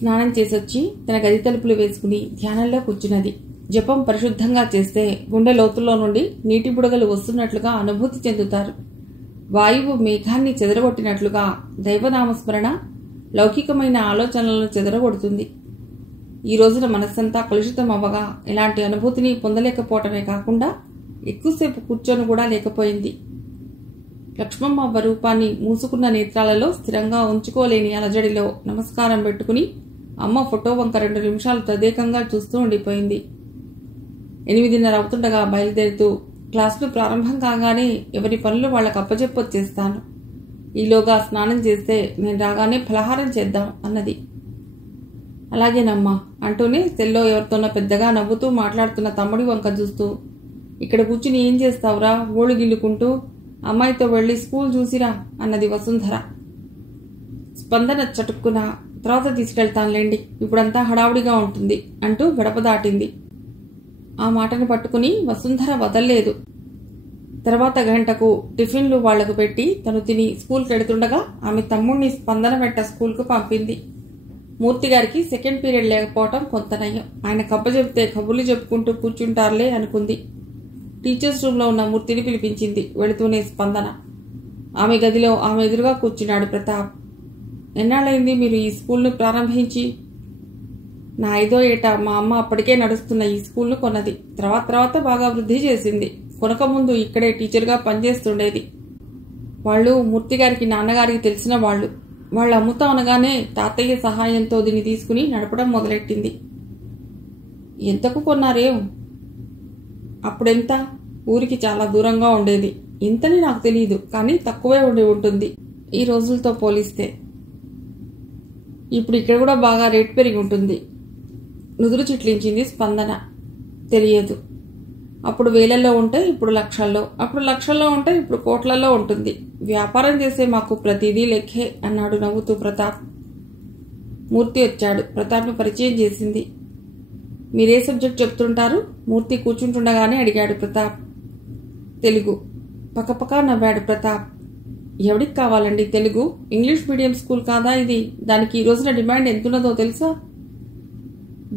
స్నానం చేసొచ్చి తన గది తలుపులు వేసుకుని ధ్యానంలో కూర్చున్నది. జపం పరిశుద్ధంగా చేస్తే గుండె లోతుల్లో నుండి నీటి బుడగలు వస్తున్నట్లుగా అనుభూతి చెందుతారు. వాయువు మేఘాన్ని చెదరగొట్టినట్లుగా దైవనామస్మరణ లౌకికమైన ఆలోచనలను చెదరగొడుతుంది. ఈ రోజున మనస్సంతా కలుషితం అవ్వగా ఎలాంటి అనుభూతిని పొందలేకపోవటమే కాకుండా ఎక్కువసేపు కూర్చొని కూడా లేకపోయింది. లక్ష్మమ్మ రూపాన్ని మూసుకున్న నేత్రాలలో స్థిరంగా ఉంచుకోలేని అలజడిలో నమస్కారం పెట్టుకుని అమ్మ ఫోటో వంక 2 నిమిషాలు తదేకంగా చూస్తూ ఉండిపోయింది. 8:30 అవుతుండగా బయలుదేరుతూ క్లాసులు ప్రారంభం కాగానే ఎవరి పనులు వాళ్ళకు అప్పచెప్పొచ్చేస్తాను. ఈలోగా స్నానం చేస్తే నేను రాగానే ఫలహారం చేద్దాం అన్నది. అలాగేనమ్మా అంటూనే సెల్లో ఎవరితోనో పెద్దగా నవ్వుతూ మాట్లాడుతున్న తమ్ముడి వంక చూస్తూ, ఇక్కడ కూర్చుని ఏం చేస్తావురా గోళ్ళు గిల్లుకుంటూ, అమ్మాయితో వెళ్లి స్కూల్ చూసిరా అన్నది వసుంధర. స్పందన చటుక్కున తర్వాత తీసుకెళ్తానులేండి, ఇప్పుడంతా హడావుడిగా ఉంటుంది అంటూ గడప దాటింది. ఆ మాటను పట్టుకుని వసుంధర వదల్లేదు. తర్వాత గంటకు టిఫిన్లు వాళ్లకు పెట్టి తను తిని స్కూల్కి వెడుతుండగా ఆమె తమ్ముణ్ణి స్పందన వెంట స్కూల్కు పంపింది. మూర్తిగారికి సెకండ్ పీరియడ్ లేకపోవటం కొంత నయం. ఆయన కప్పచెప్తే కబుర్లు చెప్పుకుంటూ కూర్చుంటారులే అనుకుంది. టీచర్స్ రూమ్లో ఉన్న మూర్తిని పిలిపించింది వెళుతూనే స్పందన. ఆమె గదిలో ఆమె ఎదురుగా కూర్చున్నాడు ప్రతాప్. ఎన్నాళ్ళైంది మీరు ఈ స్కూల్ను ప్రారంభించి? నా 5వ ఏట. మా అమ్మ అప్పటికే నడుస్తున్న ఈ స్కూల్ను కొన్నది. తర్వాత బాగా వృద్ధి చేసింది. కొనకముందు ఇక్కడే టీచర్గా పనిచేస్తుండేది. వాళ్ళు మూర్తిగారికి నాన్నగారికి తెలిసిన వాళ్ళు. వాళ్ళు అమ్ముతా అనగానే తాతయ్య సహాయంతో దీన్ని తీసుకుని నడపడం మొదలెట్టింది. ఎంతకు కొన్నారేం? అప్పుడెంత? ఊరికి చాలా దూరంగా ఉండేది. ఇంతని నాకు తెలియదు, కానీ తక్కువే ఉండి ఉంటుంది ఈ రోజులతో పోలిస్తే. ఇప్పుడు ఇక్కడ కూడా బాగా రేట్ పెరిగి ఉంటుంది. నుదురు చిట్లించింది స్పందన. తెలియదు. అప్పుడు వేలల్లో ఉంటే ఇప్పుడు లక్షల్లో, అప్పుడు లక్షల్లో ఉంటే ఇప్పుడు కోట్లలో ఉంటుంది. వ్యాపారం చేసే మాకు ప్రతిదీ లెక్కే అన్నాడు నవ్వుతూ ప్రతాప్. మూర్తి వచ్చాడు. ప్రతాప్ను పరిచయం చేసింది. మీరే సబ్జెక్ట్ చెప్తుంటారు? మూర్తి కూర్చుంటుండగానే అడిగాడు ప్రతాప్. తెలుగు. పక్కపక్క నవ్వాడు ప్రతాప్. ఎవడికి కావాలండి తెలుగు? ఇంగ్లీష్ మీడియం స్కూల్ కాదా ఇది? దానికి ఈ రోజున డిమాండ్ ఎంతున్నదో తెలుసా?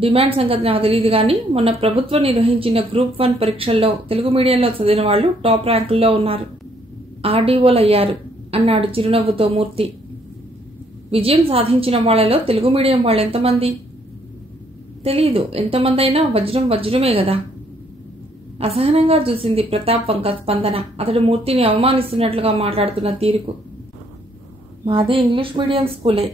డిమాండ్ సంగతి నాకు తెలియదు కానీ మొన్న ప్రభుత్వం నిర్వహించిన గ్రూప్ 1 పరీక్షల్లో తెలుగు మీడియంలో చదివిన వాళ్ళు టాప్ ర్యాంకుల్లో ఉన్నారు. ఆర్డీఓలు అయ్యారు అన్నాడు చిరునవ్వుతో మూర్తి. విజయం సాధించిన వాళ్లలో తెలుగు మీడియం వాళ్ళు ఎంతమంది? తెలీదు. ఎంతమంది అయినా వజ్రం వజ్రమే కదా. అసహనంగా చూసింది ప్రతాప్ వంక స్పందన అతడు మూర్తిని అవమానిస్తున్నట్లుగా మాట్లాడుతున్న తీరుకు. మాది ఇంగ్లీష్ మీడియం స్కూలే.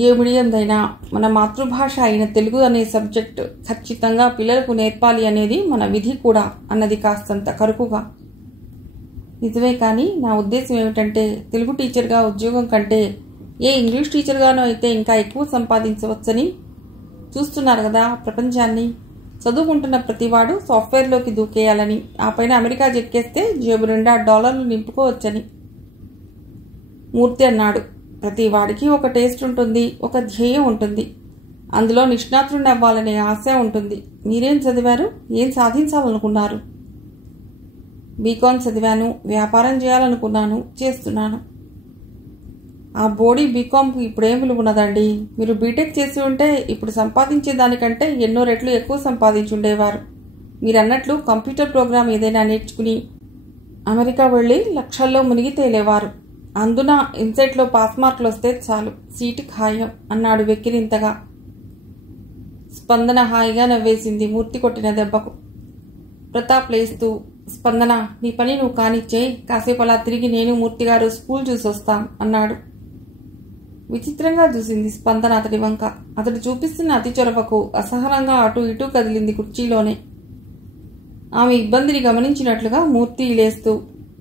ఏ మీడియందైనా మన మాతృభాష అయిన తెలుగు అనే సబ్జెక్టు ఖచ్చితంగా పిల్లలకు నేర్పాలి అనేది మన విధి కూడా అన్నది కాస్తంత కరుకుగా. నిజమే, కానీ నా ఉద్దేశం ఏమిటంటే తెలుగు టీచర్గా ఉద్యోగం కంటే ఏ ఇంగ్లీష్ టీచర్గానో అయితే ఇంకా ఎక్కువ సంపాదించవచ్చని. చూస్తున్నారు కదా ప్రపంచాన్ని. చదువుకుంటున్న ప్రతివాడు సాఫ్ట్వేర్లోకి దూకేయాలని, ఆ పైన అమెరికా చెక్కేస్తే జేబు నిండా $డాలర్లు నింపుకోవచ్చని మూర్తి అన్నాడు. ప్రతి వాడికి ఒక టేస్ట్ ఉంటుంది, ఒక ధ్యేయం ఉంటుంది. అందులో నిష్ణాతుడిని అవ్వాలనే ఆశ ఉంటుంది. మీరేం చదివారు? ఏం సాధించాలనుకున్నారు? బీకాం చదివాను. వ్యాపారం చేయాలనుకున్నాను. చేస్తున్నాను. ఆ బోడీ బీకాంకు ఇప్పుడేం విలువ ఉన్నదండి. మీరు బీటెక్ చేసి ఉంటే ఇప్పుడు సంపాదించే దానికంటే ఎన్నో రెట్లు ఎక్కువ సంపాదించుండేవారు. మీరన్నట్లు కంప్యూటర్ ప్రోగ్రామ్ ఏదైనా నేర్చుకుని అమెరికా వెళ్లి లక్షల్లో మునిగి తేలేవారు. అందున ఇన్సెట్లో పాస్ మార్కులు వస్తే చాలు, సీటు ఖాయం అన్నాడు వెక్కిరింతగా. స్పందన హాయిగా నవ్వేసింది మూర్తి కొట్టిన దెబ్బకు. ప్రతాప్ లేస్తూ, స్పందన నీ పని నువ్వు కానిచ్చేయి, కాసేపు అలా తిరిగి నేను మూర్తిగారు స్కూల్ చూసొస్తాం అన్నాడు. విచిత్రంగా చూసింది స్పందన అతడి వంక. అతడు చూపిస్తున్న అతి చొరవకు అసహనంగా అటూ ఇటూ కదిలింది కుర్చీలోనే. ఆమె ఇబ్బందిని గమనించినట్లుగా మూర్తి లేస్తూ,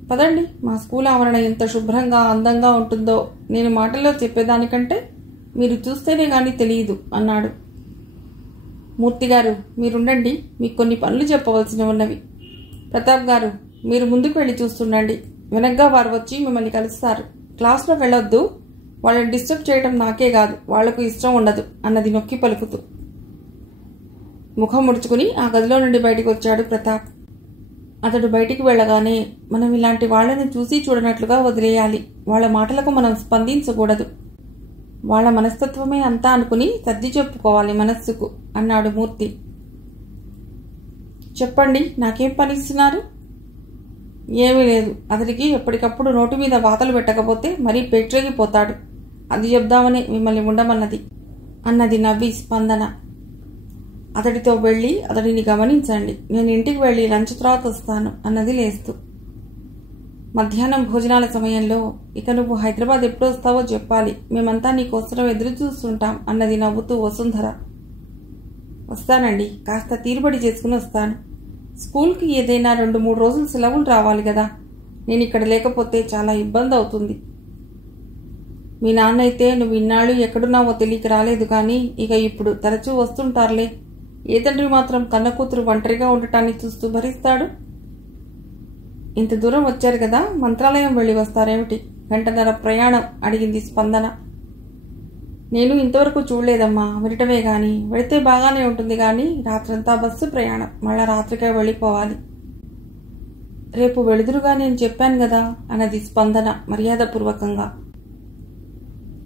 పదండి, మా స్కూల్ ఆవరణ ఎంత శుభ్రంగా అందంగా ఉంటుందో నేను మాటల్లో చెప్పేదానికంటే మీరు చూస్తేనే గాని తెలియదు అన్నాడు. మూర్తిగారు మీరుండండి, మీకు కొన్ని పనులు చెప్పవలసి ఉన్నవి. ప్రతాప్ గారు మీరు ముందుకు వెళ్ళి చూస్తుండండి, వెనగ్గా వారు వచ్చి మిమ్మల్ని కలుస్తారు. క్లాస్లో వెళ్ళొద్దు, వాళ్ళని డిస్టర్బ్ చేయడం నాకే కాదు వాళ్లకు ఇష్టం ఉండదు అన్నది నొక్కి పలుకుతూ. ముఖం ముడుచుకుని ఆ గదిలో నుండి బయటికి వచ్చాడు ప్రతాప్. అతడు బయటికి వెళ్లగానే మనం ఇలాంటి వాళ్లను చూసి చూడనట్లుగా వదిలేయాలి. వాళ్ల మాటలకు మనం స్పందించకూడదు. వాళ్ళ మనస్తత్వమే అంతా అనుకుని సర్ది చెప్పుకోవాలి మనస్సుకు అన్నాడు మూర్తి. చెప్పండి, నాకేం పని ఇస్తున్నారు? ఏమీ లేదు. అతడికి ఎప్పటికప్పుడు నోటి మీద వాతలు పెట్టకపోతే మరీ పెట్రేగిపోతాడు. అది చెప్దామని మిమ్మల్ని ఉండమన్నది అన్నది నవ్వి స్పందన. అతడితో వెళ్ళి అతడిని గమనించండి. నేను ఇంటికి వెళ్ళి లంచ్ తర్వాత వస్తాను అన్నది లేస్తూ. మధ్యాహ్నం భోజనాల సమయంలో ఇక నువ్వు హైదరాబాద్ ఎప్పుడు వస్తావో చెప్పాలి. మేమంతా నీకోసం ఎదురు చూస్తుంటాం అన్నది నవ్వుతూ వసుంధర. వస్తానండి, కాస్త తీరుబడి చేసుకుని వస్తాను. స్కూల్కి ఏదైనా 2-3 రోజులు సెలవులు రావాలి కదా. నేను ఇక్కడ లేకపోతే చాలా ఇబ్బంది అవుతుంది. మీ నాన్న అయితే నువ్వు ఇన్నాళ్ళు ఎక్కడున్నావో తెలియక రాలేదు, కానీ ఇక ఇప్పుడు తరచూ వస్తుంటారులే. ఏ తండ్రి మాత్రం కన్న కూతురు ఒంటరిగా ఉండటాన్ని చూస్తూ భరిస్తాడు? ఇంత దూరం వచ్చారు కదా, మంత్రాలయం వెళ్ళి వస్తారేమిటి? 1.5 గంటల ప్రయాణం అడిగింది స్పందన. నేను ఇంతవరకు చూడలేదమ్మా, వినటమే గాని. వెళితే బాగానే ఉంటుంది గాని రాత్రంతా బస్సు ప్రయాణం, మళ్ళా రాత్రికే వెళ్ళిపోవాలి. రేపు వెళుదురుగా నేను చెప్పాను కదా అన్నది స్పందన మర్యాదపూర్వకంగా.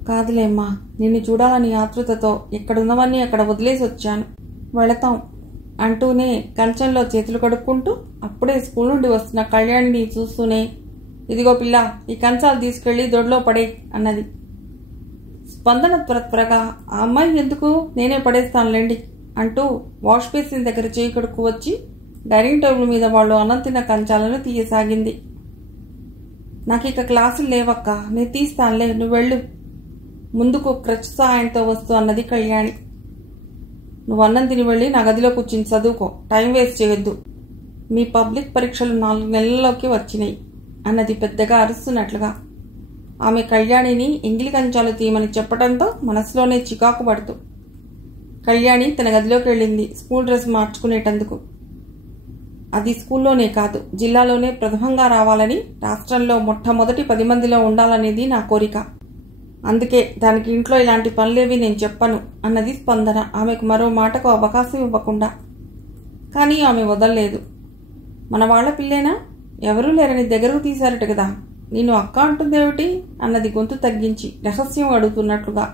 కాదులేమ్మా, నిన్ను చూడాలని ఆతృతతో ఎక్కడున్నవన్నీ అక్కడ వదిలేసి వచ్చాను. వెళతాం అంటూనే కంచంలో చేతులు కడుక్కుంటూ అప్పుడే స్కూల్ నుండి వస్తున్న కళ్యాణిని చూస్తూనే, ఇదిగో పిల్ల, ఈ కంచాలు తీసుకెళ్లి దొడ్లో పడే అన్నది. స్పందన త్వరగా, ఆ అమ్మాయి ఎందుకు, నేనే పడేస్తానులేండి అంటూ వాష్ బేసిన్ దగ్గర చేయి కడుక్కు వచ్చి డైనింగ్ టేబుల్ మీద వాళ్ళు అన్నం తిన్న కంచాలను తీయసాగింది. నాకిక క్లాసులు లేవక్క, నేను తీస్తానులే, నువ్వు వెళ్ళు ముందుకు క్రచ్ సాయంతో వస్తూ అన్నది కళ్యాణి. నువ్వు అన్నం తిని వెళ్ళి నా గదిలో కూర్చుని చదువుకో, టైం వేస్ట్ చేయొద్దు. మీ పబ్లిక్ పరీక్షలు 4 నెలల్లోకి వచ్చినాయి అన్నది పెద్దగా అరుస్తున్నట్లుగా. ఆమె కళ్యాణిని ఎంగిలి కంచాలు తీయమని చెప్పడంతో మనసులోనే చికాకు పడుతూ కళ్యాణి తన గదిలోకి వెళ్ళింది స్కూల్ డ్రెస్ మార్చుకునేటందుకు. అది స్కూల్లోనే కాదు, జిల్లాలోనే ప్రథమంగా రావాలని, రాష్ట్రంలో మొట్టమొదటి 10 మందిలో ఉండాలనేది నా కోరిక. అందుకే దానికి ఇంట్లో ఇలాంటి పనులేవి నేను చెప్పను అన్నది స్పందన ఆమెకు మరో మాటకు అవకాశం ఇవ్వకుండా. కానీ ఆమె వదల్లేదు. మన వాళ్ల పిల్లేనా, ఎవరూ లేరని దగ్గరకు తీశారట కదా, నిన్ను అక్క అంటుందేమిటి అన్నది గొంతు తగ్గించి రహస్యం అడుగుతున్నట్లుగా.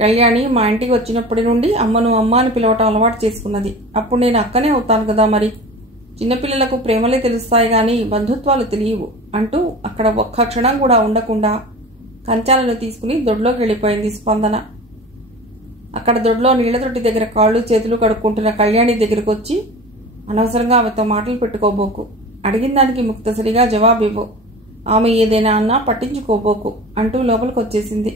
కళ్యాణి మా ఇంటికి వచ్చినప్పటి నుండి అమ్మను అమ్మ అని పిలవటం అలవాటు చేసుకున్నది. అప్పుడు నేను అక్కనే అవుతాను కదా మరి. చిన్నపిల్లలకు ప్రేమలే తెలుస్తాయి గాని బంధుత్వాలు తెలియవు అంటూ అక్కడ ఒక్క క్షణం కూడా ఉండకుండా కంచాలను తీసుకుని దొడ్లోకి వెళ్ళిపోయింది స్పందన. అక్కడ దొడ్లో నీళ్ల తొట్టి దగ్గర కాళ్ళు చేతులు కడుక్కుంటున్న కళ్యాణి దగ్గరకు వచ్చి, అనవసరంగా ఆమెతో మాటలు పెట్టుకోబోకు, అడిగిన దానికి ముక్తసరిగా జవాబివ్వు, ఆమె ఏదైనా అన్నా పట్టించుకోబోకు అంటూ లోపలికి వచ్చేసింది.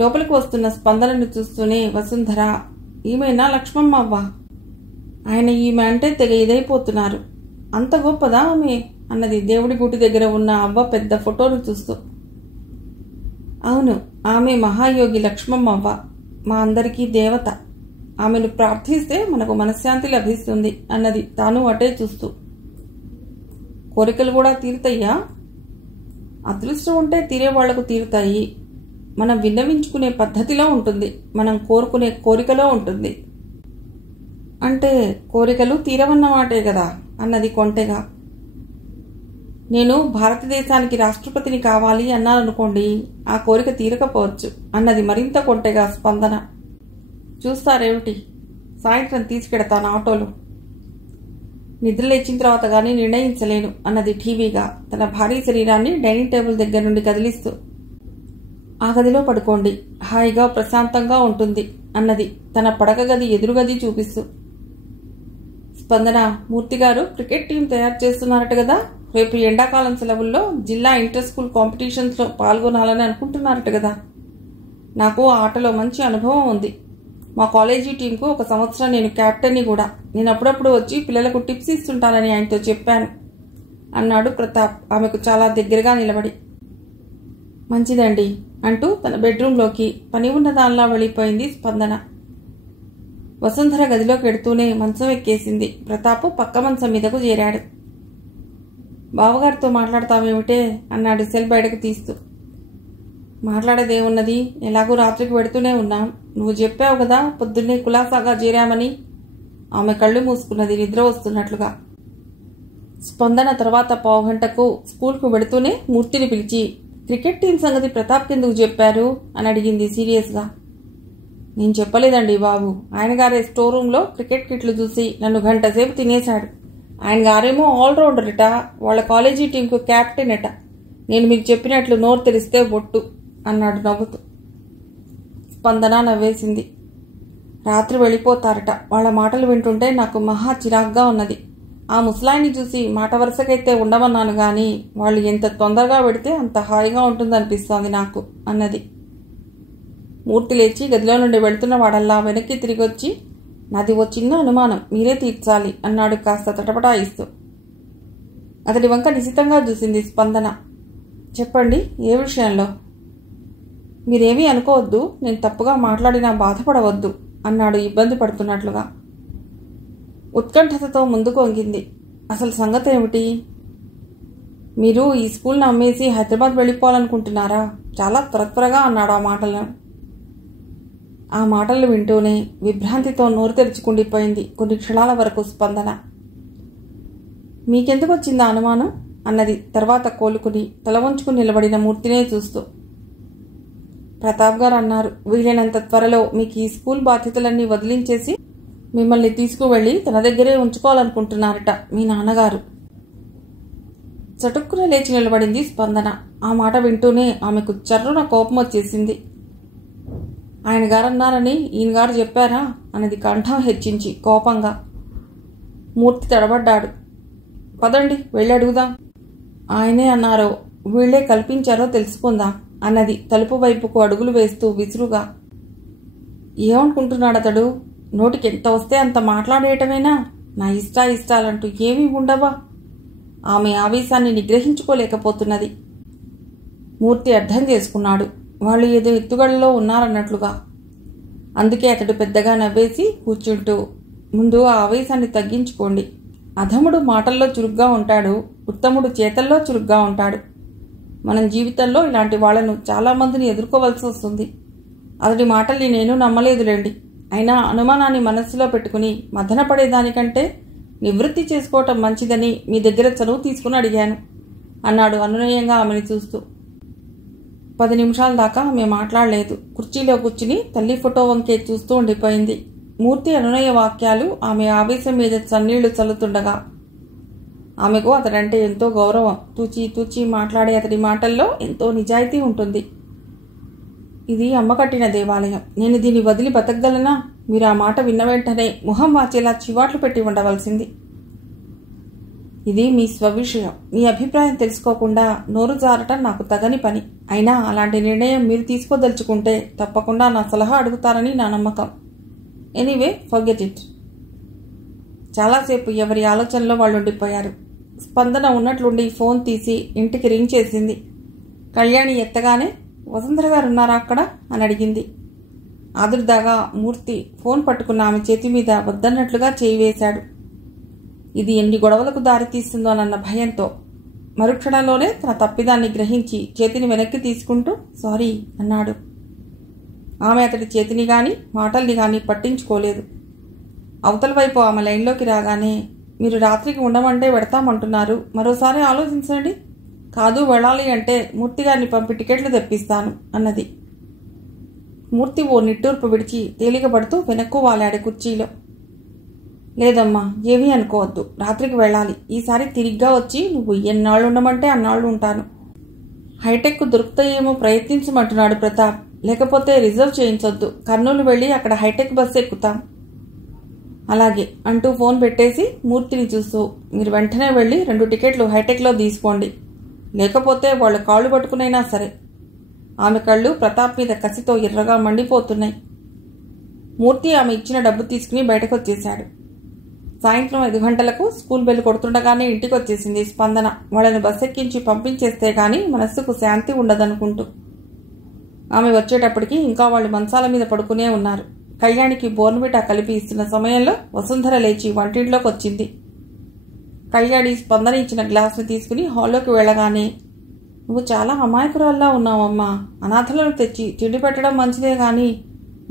లోపలికి వస్తున్న స్పందనను చూస్తూనే వసుంధర, ఈమెనా లక్ష్మమ్మ అవ్వ? ఆయన ఈమె అంటే తెగ ఇదైపోతున్నారు. అంత గొప్పదా ఆమె అన్నది దేవుడి గుడి దగ్గర ఉన్న అవ్వ పెద్ద ఫోటోను చూస్తూ. అవును, ఆమె మహాయోగి లక్ష్మమ్మ అవ్వ, మా అందరికీ దేవత. ఆమెను ప్రార్థిస్తే మనకు మనశ్శాంతి లభిస్తుంది అన్నది తాను అటే చూస్తూ. కోరికలు కూడా తీరుతాయా? అదృష్టం ఉంటే తీరేవాళ్లకు తీరుతాయి. మనం విన్నవించుకునే పద్ధతిలో ఉంటుంది, మనం కోరుకునే కోరికలో ఉంటుంది. అంటే కోరికలు తీరవన్నమాటే కదా అన్నది కొంటెగా. నేను భారతదేశానికి రాష్ట్రపతిని కావాలి అన్నాననుకోండి, ఆ కోరిక తీరకపోవచ్చు అన్నది మరింత కొంటెగా స్పందన. చూస్తారేమిటి, సాయంత్రం తీసుకెడతాను ఆటోలో. నిద్ర లేచిన తర్వాత గానీ నిర్ణయించలేను అన్నది ఠీవీగా తన భారీ శరీరాన్ని డైనింగ్ టేబుల్ దగ్గర నుండి కదిలిస్తూ. ఆ గదిలో పడుకోండి, హాయిగా ప్రశాంతంగా ఉంటుంది అన్నది తన పడక గది ఎదురుగది చూపిస్తూ. స్పందన, మూర్తిగారు క్రికెట్ టీం తయారు చేస్తున్నారట కదా, రేపు ఎండాకాలం సెలవుల్లో జిల్లా ఇంటర్ స్కూల్ కాంపిటీషన్స్లో పాల్గొనాలని అనుకుంటున్నారట కదా. నాకు ఆ ఆటలో మంచి అనుభవం ఉంది. మా కాలేజీ టీంకు 1 సంవత్సరం నేను కెప్టెన్ని కూడా. నేను అప్పుడప్పుడు వచ్చి పిల్లలకు టిప్స్ ఇస్తుంటానని ఆయనతో చెప్పాను అన్నాడు ప్రతాప్ ఆమెకు చాలా దగ్గరగా నిలబడి. మంచిదండి అంటూ తన బెడ్రూంలోకి పని ఉన్న దానిలా వెళ్ళిపోయింది స్పందన. వసుంధర గదిలోకి ఎడుతూనే మంచం ఎక్కేసింది. ప్రతాపు పక్క మంచం మీదకు చేరాడు. బావగారితో మాట్లాడతావేమిటే అన్నాడు సెల్ బయటకు తీస్తూ. మాట్లాడేదేమున్నది, ఎలాగూ రాత్రికి పెడుతూనే ఉన్నాం. నువ్వు చెప్పావు కదా పొద్దున్నే కులాసాగా చేరామని. ఆమె కళ్ళు మూసుకున్నది నిద్ర వస్తున్నట్లుగా. స్పందన తర్వాత 1/2 గంటకు స్కూల్కు వెడుతూనే మూర్తిని పిలిచి, క్రికెట్ టీం సంగతి ప్రతాప్కి ఎందుకు చెప్పారు అని అడిగింది సీరియస్గా. నేను చెప్పలేదండి బాబు. ఆయన గారే స్టోర్ రూమ్లో క్రికెట్ కిట్లు చూసి నన్ను గంట సేపు తినేశాడు. ఆయన గారేమో ఆల్రౌండర్ అట, వాళ్ళ కాలేజీ టీంకు క్యాప్టెన్ అట. నేను మీకు చెప్పినట్లు నోరు తెరిస్తే బొట్టు అన్నాడు నవ్వుతూ. స్పందన నవ్వేసింది. రాత్రి వెళ్ళిపోతారట. వాళ్ళ మాటలు వింటుంటే నాకు మహా చిరాగ్గా ఉన్నది. ఆ ముసలాయిని చూసి మాట వరుసకైతే ఉండమన్నాను గాని వాళ్ళు ఎంత తొందరగా పెడితే అంత హాయిగా ఉంటుందనిపిస్తోంది నాకు అన్నది. మూర్తి లేచి గదిలో నుండి వెళుతున్న వాడల్లా వెనక్కి తిరిగి వచ్చి, నాది ఓ చిన్న అనుమానం, మీరే తీర్చాలి అన్నాడు కాస్త తటపటాయిస్తూ. అతడి వంక నిశితంగా చూసింది స్పందన. చెప్పండి, ఏ విషయంలో? మీరేమీ అనుకోవద్దు, నేను తప్పుగా మాట్లాడినా బాధపడవద్దు అన్నాడు ఇబ్బంది పడుతున్నట్లుగా. ఉత్కంఠతతో ముందుకు వంగింది. అసలు సంగతి ఏమిటి? మీరు ఈ స్కూల్ని అమ్మేసి హైదరాబాద్ వెళ్ళిపోవాలనుకుంటున్నారా? చాలా త్వరగా అన్నాడు ఆ మాటలు వింటూనే విభ్రాంతితో నోరు తెరుచుకుండిపోయింది కొన్ని క్షణాల వరకు స్పందన. మీకెందుకు వచ్చిందా అనుమానం అన్నది తర్వాత కోలుకుని తల వంచుకుని నిలబడిన మూర్తినే చూస్తూ. ప్రతాప్ గారు అన్నారు, వీలైనంత త్వరలో మీకు ఈ స్కూల్ బాధ్యతలన్నీ వదిలించేసి మిమ్మల్ని తీసుకువెళ్ళి తన దగ్గరే ఉంచుకోవాలనుకుంటున్నారట మీ నాన్నగారు. చటుక్కున లేచి నిలబడింది స్పందన. ఆ మాట వింటూనే ఆమెకు చర్రున కోపం వచ్చేసింది. ఆయన గారన్నారని ఈయన గారు చెప్పారా అన్నది కంఠం హెచ్చించి కోపంగా. మూర్తి తడబడ్డాడు. పదండి వెళ్ళి అడుగుదాం. ఆయనే అన్నారో వీళ్లే కల్పించారో తెలుసుకుందాం అన్నది తలుపు వైపుకు అడుగులు వేస్తూ విసురుగా. ఏమనుకుంటున్నాడతడు? నోటికి ఎంత వస్తే అంత మాట్లాడేయటమేనా? నా ఇష్టాలంటూ ఏమీ ఉండవా? ఆమె ఆవేశాన్ని నిగ్రహించుకోలేకపోతున్నది. మూర్తి అర్థం చేసుకున్నాడు, వాళ్ళు ఏదో ఎత్తుగడలో ఉన్నారన్నట్లుగా. అందుకే అతడు పెద్దగా నవ్వేసి కూర్చుంటూ, ముందు ఆ ఆవేశాన్ని తగ్గించుకోండి. అధముడు మాటల్లో చురుగ్గా ఉంటాడు, ఉత్తముడు చేతల్లో చురుగ్గా ఉంటాడు. మనం జీవితంలో ఇలాంటి వాళ్లను చాలామందిని ఎదుర్కోవలసి వస్తుంది. అతడి మాటల్ని నేను నమ్మలేదులేండి. అయినా అనుమానాన్ని మనస్సులో పెట్టుకుని మదనపడేదానికంటే నివృత్తి చేసుకోవటం మంచిదని మీ దగ్గర చనువు తీసుకుని అడిగాను అన్నాడు అనునయంగా ఆమెను చూస్తూ. 10 నిమిషాల దాకా ఆమె మాట్లాడలేదు. కుర్చీలో కూర్చుని తల్లి ఫోటో వంకే చూస్తూ ఉండిపోయింది. మూర్తి అనునయ వాక్యాలు ఆమె ఆవేశం మీద చన్నీళ్లు చల్లుతుండగా ఆమెకు అతడంటే ఎంతో గౌరవం. తూచి మాట్లాడే అతడి మాటల్లో ఎంతో నిజాయితీ ఉంటుంది. ఇది అమ్మ కట్టిన దేవాలయం. నేను దీన్ని వదిలి బతకగలనా? మీరు ఆ మాట విన్న వెంటనే ముఖం వాచేలా చివాట్లు పెట్టి ఉండవలసింది. ఇది మీ స్వవిషయం. మీ అభిప్రాయం తెలుసుకోకుండా నోరు జారటం నాకు తగని పని. అయినా అలాంటి నిర్ణయం మీరు తీసుకోదలుచుకుంటే తప్పకుండా నా సలహా అడుగుతారని నా నమ్మకం. Anyway, forget it. చాలాసేపు ఎవరి ఆలోచనలో వాళ్ళు ఉండిపోయారు. స్పందన ఉన్నట్లుండి ఫోన్ తీసి ఇంటికి రింగ్ చేసింది. కళ్యాణి ఎత్తగానే, వసుంధర గారు ఉన్నారా అక్కడ అని అడిగింది. ఆదుర్దాగా మూర్తి ఫోన్ పట్టుకున్న ఆమె చేతి మీద వద్దన్నట్లుగా చేయి వేశాడు. ఇది ఎన్ని గొడవలకు దారితీస్తుందోనన్న భయంతో. మరుక్షణంలోనే తన తప్పిదాన్ని గ్రహించి చేతిని వెనక్కి తీసుకుంటూ సారీ అన్నాడు. ఆమె అతడి చేతిని గాని మాటల్ని గాని పట్టించుకోలేదు. అవతల వైపు ఆమె లైన్లోకి రాగానే, మీరు రాత్రికి ఉండమంటే వెడతామంటున్నారు, మరోసారి ఆలోచించండి. కాదు, వెళ్ళాలి అంటే మూర్తిగారిని పంపి టికెట్లు తెప్పిస్తాను అన్నది. మూర్తి ఓ నిట్టూర్పు విడిచి తేలికపడుతూ వెనక్కు వాలాడు కుర్చీలో. లేదమ్మా, ఏమీ అనుకోవద్దు. రాత్రికి వెళ్ళాలి. ఈసారి తిరిగ్గా వచ్చి నువ్వు ఎన్నాళ్ళు ఉండమంటే అన్నాళ్ళు ఉంటాను. హైటెక్ దొరుకుతాయేమో ప్రయత్నించమంటున్నాడు ప్రతాప్. లేకపోతే రిజర్వ్ చేయించొద్దు. కర్నూలు వెళ్ళి అక్కడ హైటెక్ బస్సు ఎక్కుతాం. అలాగే అంటూ ఫోన్ పెట్టేసి మూర్తిని చూస్తూ, మీరు వెంటనే వెళ్ళి 2 టికెట్లు హైటెక్లో తీసుకోండి. లేకపోతే వాళ్ళు కాళ్ళు పట్టుకునైనా సరే. ఆమె కళ్ళు ప్రతాప్ మీద కసితో ఎర్రగా మండిపోతున్నాయి. మూర్తి ఆమె ఇచ్చిన డబ్బు తీసుకుని బయటకొచ్చేశాడు. సాయంత్రం 5 గంటలకు స్కూల్ బెల్ కొడుతుండగానే ఇంటికి వచ్చేసింది స్పందన. వాళ్ళని బస్ ఎక్కించి పంపించేస్తే గాని మనస్సుకు శాంతి ఉండదనుకుంటూ. ఆమె వచ్చేటప్పటికి ఇంకా వాళ్ళు మంచాల మీద పడుకునే ఉన్నారు. కళ్యాణికి బోర్న్విటా కలిపి ఇస్తున్న సమయంలో వసుంధర లేచి వంటింట్లోకి వచ్చింది. కళ్యాణి స్పందన ఇచ్చిన గ్లాసును తీసుకుని హాల్లోకి వెళ్ళగానే, నువ్వు చాలా అమాయకురాల్లా ఉన్నావమ్మా. అనాథలను తెచ్చి తిండి పెట్టడం మంచిదే గాని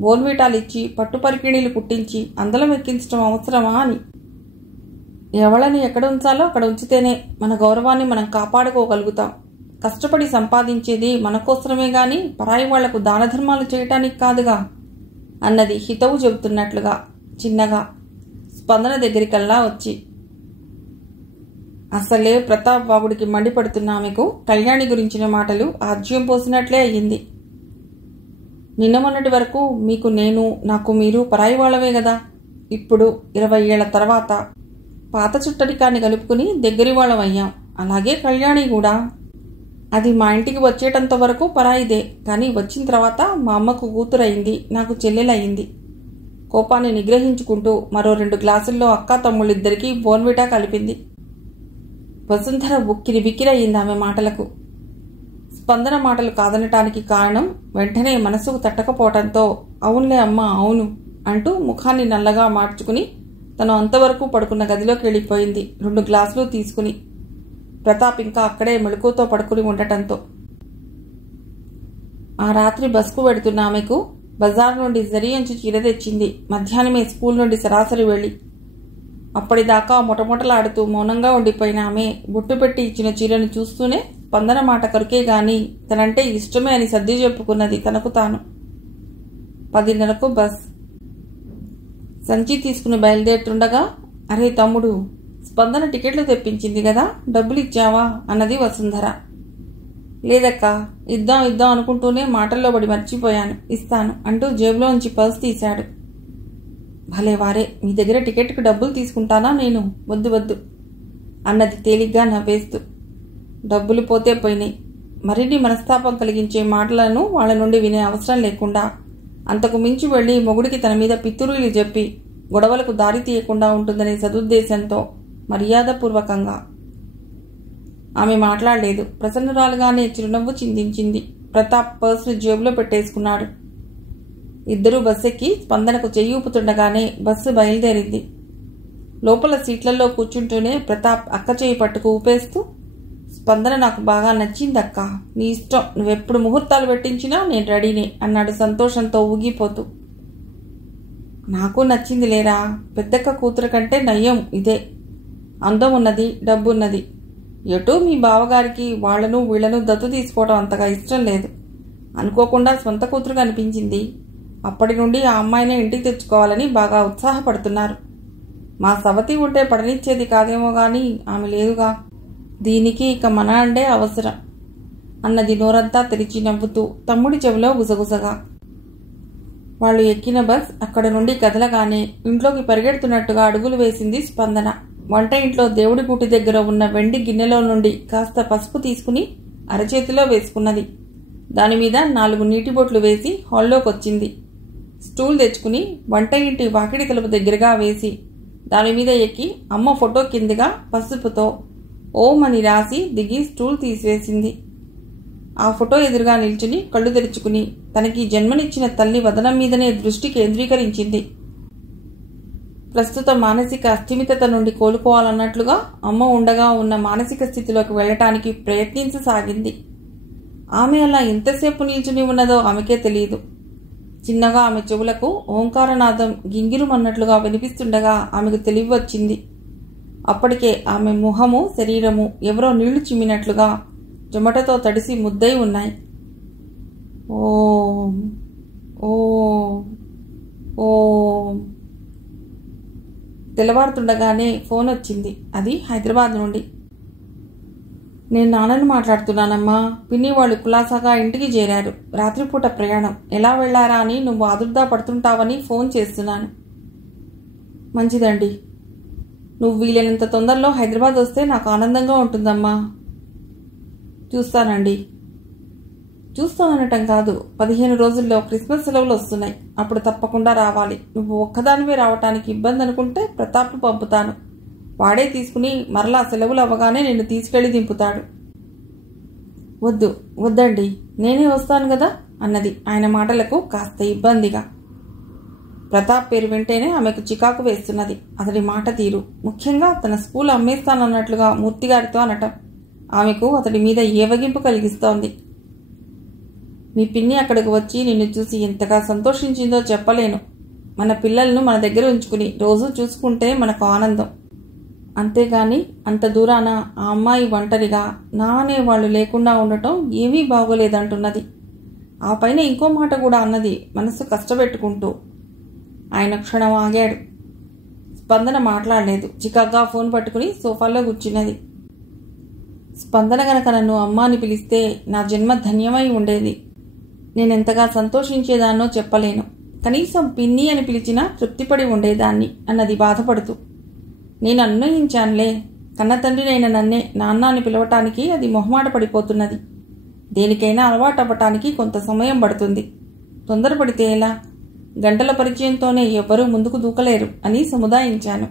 బోర్న్విటాలు ఇచ్చి పట్టు పరికిణీలు కుట్టించి అందలం ఎక్కించడం అవసరమా అని. ఎవళ్ళని ఎక్కడ ఉంచాలో అక్కడ ఉంచితేనే మన గౌరవాన్ని మనం కాపాడుకోగలుగుతాం. కష్టపడి సంపాదించేది మన కోసమే గాని పరాయి వాళ్లకు దానధర్మాలు చేయటానికి కాదుగా అన్నది హితవు చెబుతున్నట్లుగా చిన్నగా స్పందన దగ్గరికల్లా వచ్చి. అసలే ప్రతాప్ బాబుడికి మండిపడుతున్న ఆమెకు కళ్యాణి గురించిన మాటలు ఆజ్యం పోసినట్లే అయ్యింది. నిన్న మొన్నటి వరకు మీకు నేను, నాకు మీరు పరాయి వాళ్ళవే గదా. ఇప్పుడు 20 ఏళ్ల తర్వాత పాత చుట్టరికాన్ని కలుపుకుని దగ్గరి వాళ్ళం అయ్యాం. అలాగే కళ్యాణి కూడా. అది మా ఇంటికి వచ్చేటంత వరకు పరాయిదే, కానీ వచ్చిన తర్వాత మా అమ్మకు కూతురయింది, నాకు చెల్లెలయ్యింది. కోపాన్ని నిగ్రహించుకుంటూ మరో 2 గ్లాసుల్లో అక్కా తమ్ముళ్ళిద్దరికీ బోర్న్విటా కలిపింది. వసుంధర ఉక్కిరి బిక్కిరయ్యింది ఆమె మాటలకు. స్పందన మాటలు కాదనటానికి కారణం వెంటనే మనసుకు తట్టకపోవటంతో అవునులే అమ్మ అవును అంటూ ముఖాన్ని నల్లగా మార్చుకుని తను అంతవరకు పడుకున్న గదిలోకి వెళ్ళిపోయింది 2 గ్లాసులు తీసుకుని. ప్రతాప్ ఇంకా అక్కడే మెళుకుతో పడుకుని ఉండటంతో ఆ రాత్రి బస్కు వెడుతున్న ఆమెకు బజార్ నుండి జరీ అంచు చీర తెచ్చింది మధ్యాహ్నమే స్కూల్ నుండి సరాసరి వెళ్ళి. అప్పటిదాకా మొటమొటలాడుతూ మౌనంగా ఉండిపోయిన ఆమె బొట్టు పెట్టి ఇచ్చిన చీరను చూస్తూనే స్పందన మాట కరుకే గాని తనంటే ఇష్టమే అని సర్ది చెప్పుకున్నది తనకు తాను. 10:30కు బస్. సంచి తీసుకుని బయలుదేరుతుండగా అరే తమ్ముడు, స్పందన టికెట్లు తెప్పించింది కదా, డబ్బులు ఇచ్చావా అన్నది వసుంధర. లేదక్కా, ఇద్దాం అనుకుంటూనే మాటల్లో పడి మర్చిపోయాను, ఇస్తాను అంటూ జేబులోంచి పర్స్ తీశాడు. భలే వారే, మీ దగ్గర టికెట్కు డబ్బులు తీసుకుంటానా నేను? వద్దు అన్నది తేలిగ్గా నవ్వేస్తూ. డబ్బులు పోతే పోయినాయి. మరిన్ని మనస్తాపం కలిగించే మాటలను వాళ్ళ నుండి వినే అవసరం లేకుండా అంతకు మించి వెళ్లి మొగుడికి తన మీద పితురులు చెప్పి గొడవలకు దారి తీయకుండా ఉంటుందనే సదుద్దేశంతో మర్యాదపూర్వకంగా. ఆమె మాట్లాడలేదు. ప్రసన్నురాలుగానే చిరునవ్వు చిందించింది. ప్రతాప్ పర్సును జేబులో పెట్టేసుకున్నాడు. ఇద్దరూ బస్సెక్కి స్పందనకు చెయ్యి ఊపుతుండగానే బస్సు బయలుదేరింది. లోపల సీట్లలో కూర్చుంటూనే ప్రతాప్ అక్క చేయి పట్టుకు ఊపేస్తూ, స్పందన నాకు బాగా నచ్చిందక్క, నీ ఇష్టం, నువ్వెప్పుడు ముహూర్తాలు పెట్టించినా నేను రెడీనే అన్నాడు సంతోషంతో ఊగిపోతూ. నాకు నచ్చింది లేరా, పెద్దక్క కూతురు కంటే నయ్యం ఇదే. అందం ఉన్నది, డబ్బున్నది. ఎటూ మీ బావగారికి వాళ్లను వీళ్లను దత్తు తీసుకోవడం అంతగా ఇష్టం లేదు. అనుకోకుండా సొంత కూతురుగా అనిపించింది. అప్పటి నుండి ఆ అమ్మాయినే ఇంటికి తెచ్చుకోవాలని బాగా ఉత్సాహపడుతున్నారు. మా సవతి ఉంటే పడనిచ్చేది కాదేమో గాని ఆమె లేదుగా. దీనికి ఇక మన అండే అవసరం అన్నది నోరంతా తెరిచి నవ్వుతూ తమ్ముడి చెవిలో గుసగుసగా. వాళ్ళు ఎక్కిన బస్ అక్కడి నుండి కదలగానే ఇంట్లోకి పరిగెడుతున్నట్టుగా అడుగులు వేసింది స్పందన. వంట ఇంట్లో దేవుడి గుటి దగ్గర ఉన్న వెండి గిన్నెలో నుండి కాస్త పసుపు తీసుకుని అరచేతిలో వేసుకున్నది. దానిమీద 4 నీటి బొట్లు వేసి హాల్లోకొచ్చింది. స్టూల్ తెచ్చుకుని వంట ఇంటి వాకిడి తలుపు దగ్గరగా వేసి దానిమీద ఎక్కి అమ్మ ఫోటో కిందగా పసుపుతో ఓం అని రాసి దిగి స్టూల్ తీసివేసింది. ఆ ఫోటో ఎదురుగా నిల్చుని కళ్ళు తెరుచుకుని తనకి జన్మనిచ్చిన తల్లి వదనం మీదనే దృష్టి కేంద్రీకరించింది. ప్రస్తుత మానసిక అస్థిమితత నుండి కోలుకోవాలన్నట్లుగా అమ్మ ఉండగా ఉన్న మానసిక స్థితిలోకి వెళ్లటానికి ప్రయత్నించసాగింది. ఆమె అలా ఎంతసేపు నిల్చుని ఉన్నదో ఆమెకే తెలియదు. చిన్నగా ఆమె చెవులకు ఓంకారనాదం గింగిరుమన్నట్లుగా వినిపిస్తుండగా ఆమెకు తెలివి వచ్చింది. అప్పటికే ఆమె ముఖము శరీరము ఎవరో నీళ్లు చిమ్మినట్లుగా చెమటతో తడిసి ముద్దై ఉన్నాయి. ఓం ఓం ఓం. తెల్లవారుతుండగానే ఫోన్ వచ్చింది. అది హైదరాబాద్ నుండి. నేను నాన్నని మాట్లాడుతున్నానమ్మా. పిన్ని వాళ్ళు కులాసాగా ఇంటికి చేరారు. రాత్రిపూట ప్రయాణం. ఎలా వెళ్లారా అని నువ్వు ఆదుర్దా పడుతుంటావని ఫోన్ చేస్తున్నాను. మంచిదండి. నువ్వు వీలైనంత తొందరలో హైదరాబాద్ వస్తే నాకు ఆనందంగా ఉంటుందమ్మా. చూస్తాననటం కాదు, 15 రోజుల్లో క్రిస్మస్ సెలవులు వస్తున్నాయి. అప్పుడు తప్పకుండా రావాలి. నువ్వు ఒక్కదానివే రావటానికి ఇబ్బంది అనుకుంటే ప్రతాప్ను పంపుతాను. వాడే తీసుకుని మరలా సెలవులు అవ్వగానే నిన్ను తీసుకెళ్లి దింపుతాడు. వద్దండి, నేనే వస్తాను కదా అన్నది ఆయన మాటలకు కాస్త ఇబ్బందిగా. ప్రతాప్ పేరు వింటేనే ఆమెకు చికాకు వేస్తున్నది. అతడి మాట తీరు, ముఖ్యంగా తన స్కూల్ అమ్మేస్తానన్నట్లుగా మూర్తిగారితో అనటం ఆమెకు అతడి మీద ఏవగింపు కలిగిస్తోంది. మీ పిన్ని అక్కడికి వచ్చి నిన్ను చూసి ఎంతగా సంతోషించిందో చెప్పలేను. మన పిల్లలను మన దగ్గర ఉంచుకుని రోజూ చూసుకుంటే మనకు ఆనందం. అంతేగాని అంత దూరాన ఆ అమ్మాయి ఒంటరిగా నా అనేవాళ్లు లేకుండా ఉండటం ఏమీ బాగోలేదంటున్నది. ఆ పైన ఇంకో మాట కూడా అన్నది మనసు కష్టపెట్టుకుంటూ. ఆయన క్షణం ఆగాడు. స్పందన మాట్లాడలేదు. చికాగ్గా ఫోన్ పట్టుకుని సోఫాలో కూర్చున్నది. స్పందన గనక నన్ను అమ్మ అని పిలిస్తే నా జన్మ ధన్యమై ఉండేది. నేనెంతగా సంతోషించేదాన్నో చెప్పలేను. కనీసం పిన్ని అని పిలిచినా తృప్తిపడి ఉండేదాన్ని అన్నది బాధపడుతూ. నేను అన్వయించానులే. కన్నతండ్రినైన నన్నే నాన్న అని పిలవటానికి అది మొహమాట పడిపోతున్నది. దేనికైనా అలవాటవ్వటానికి కొంత సమయం పడుతుంది. తొందరపడితే ఎలా? గంటల పరిచయంతోనే ఎవ్వరూ ముందుకు దూకలేరు అని సముదాయించాను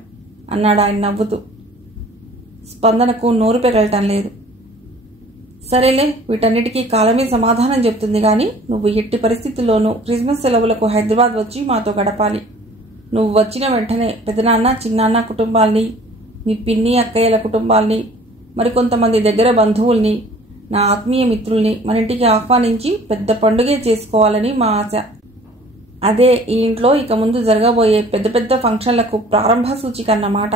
అన్నాడు ఆయన నవ్వుతూ. స్పందనకు నోరు పెరగటం లేదు. సరేలే, వీటన్నిటికీ కాలమే సమాధానం చెప్తుంది. కానీ నువ్వు ఎట్టి పరిస్థితుల్లోనూ క్రిస్మస్ సెలవులకు హైదరాబాద్ వచ్చి మాతో గడపాలి. నువ్వు వచ్చిన వెంటనే పెదనాన్న చిన్నాన్న కుటుంబాల్ని, మీ పిన్ని అక్కయ్యల కుటుంబాల్ని, మరికొంతమంది దగ్గర బంధువుల్ని, నా ఆత్మీయ మిత్రుల్ని మన ఇంటికి ఆహ్వానించి పెద్ద పండుగే చేసుకోవాలని మా ఆశ. అదే ఈ ఇంట్లో ఇక ముందు జరగబోయే పెద్ద పెద్ద ఫంక్షన్లకు ప్రారంభ సూచిక అన్నమాట.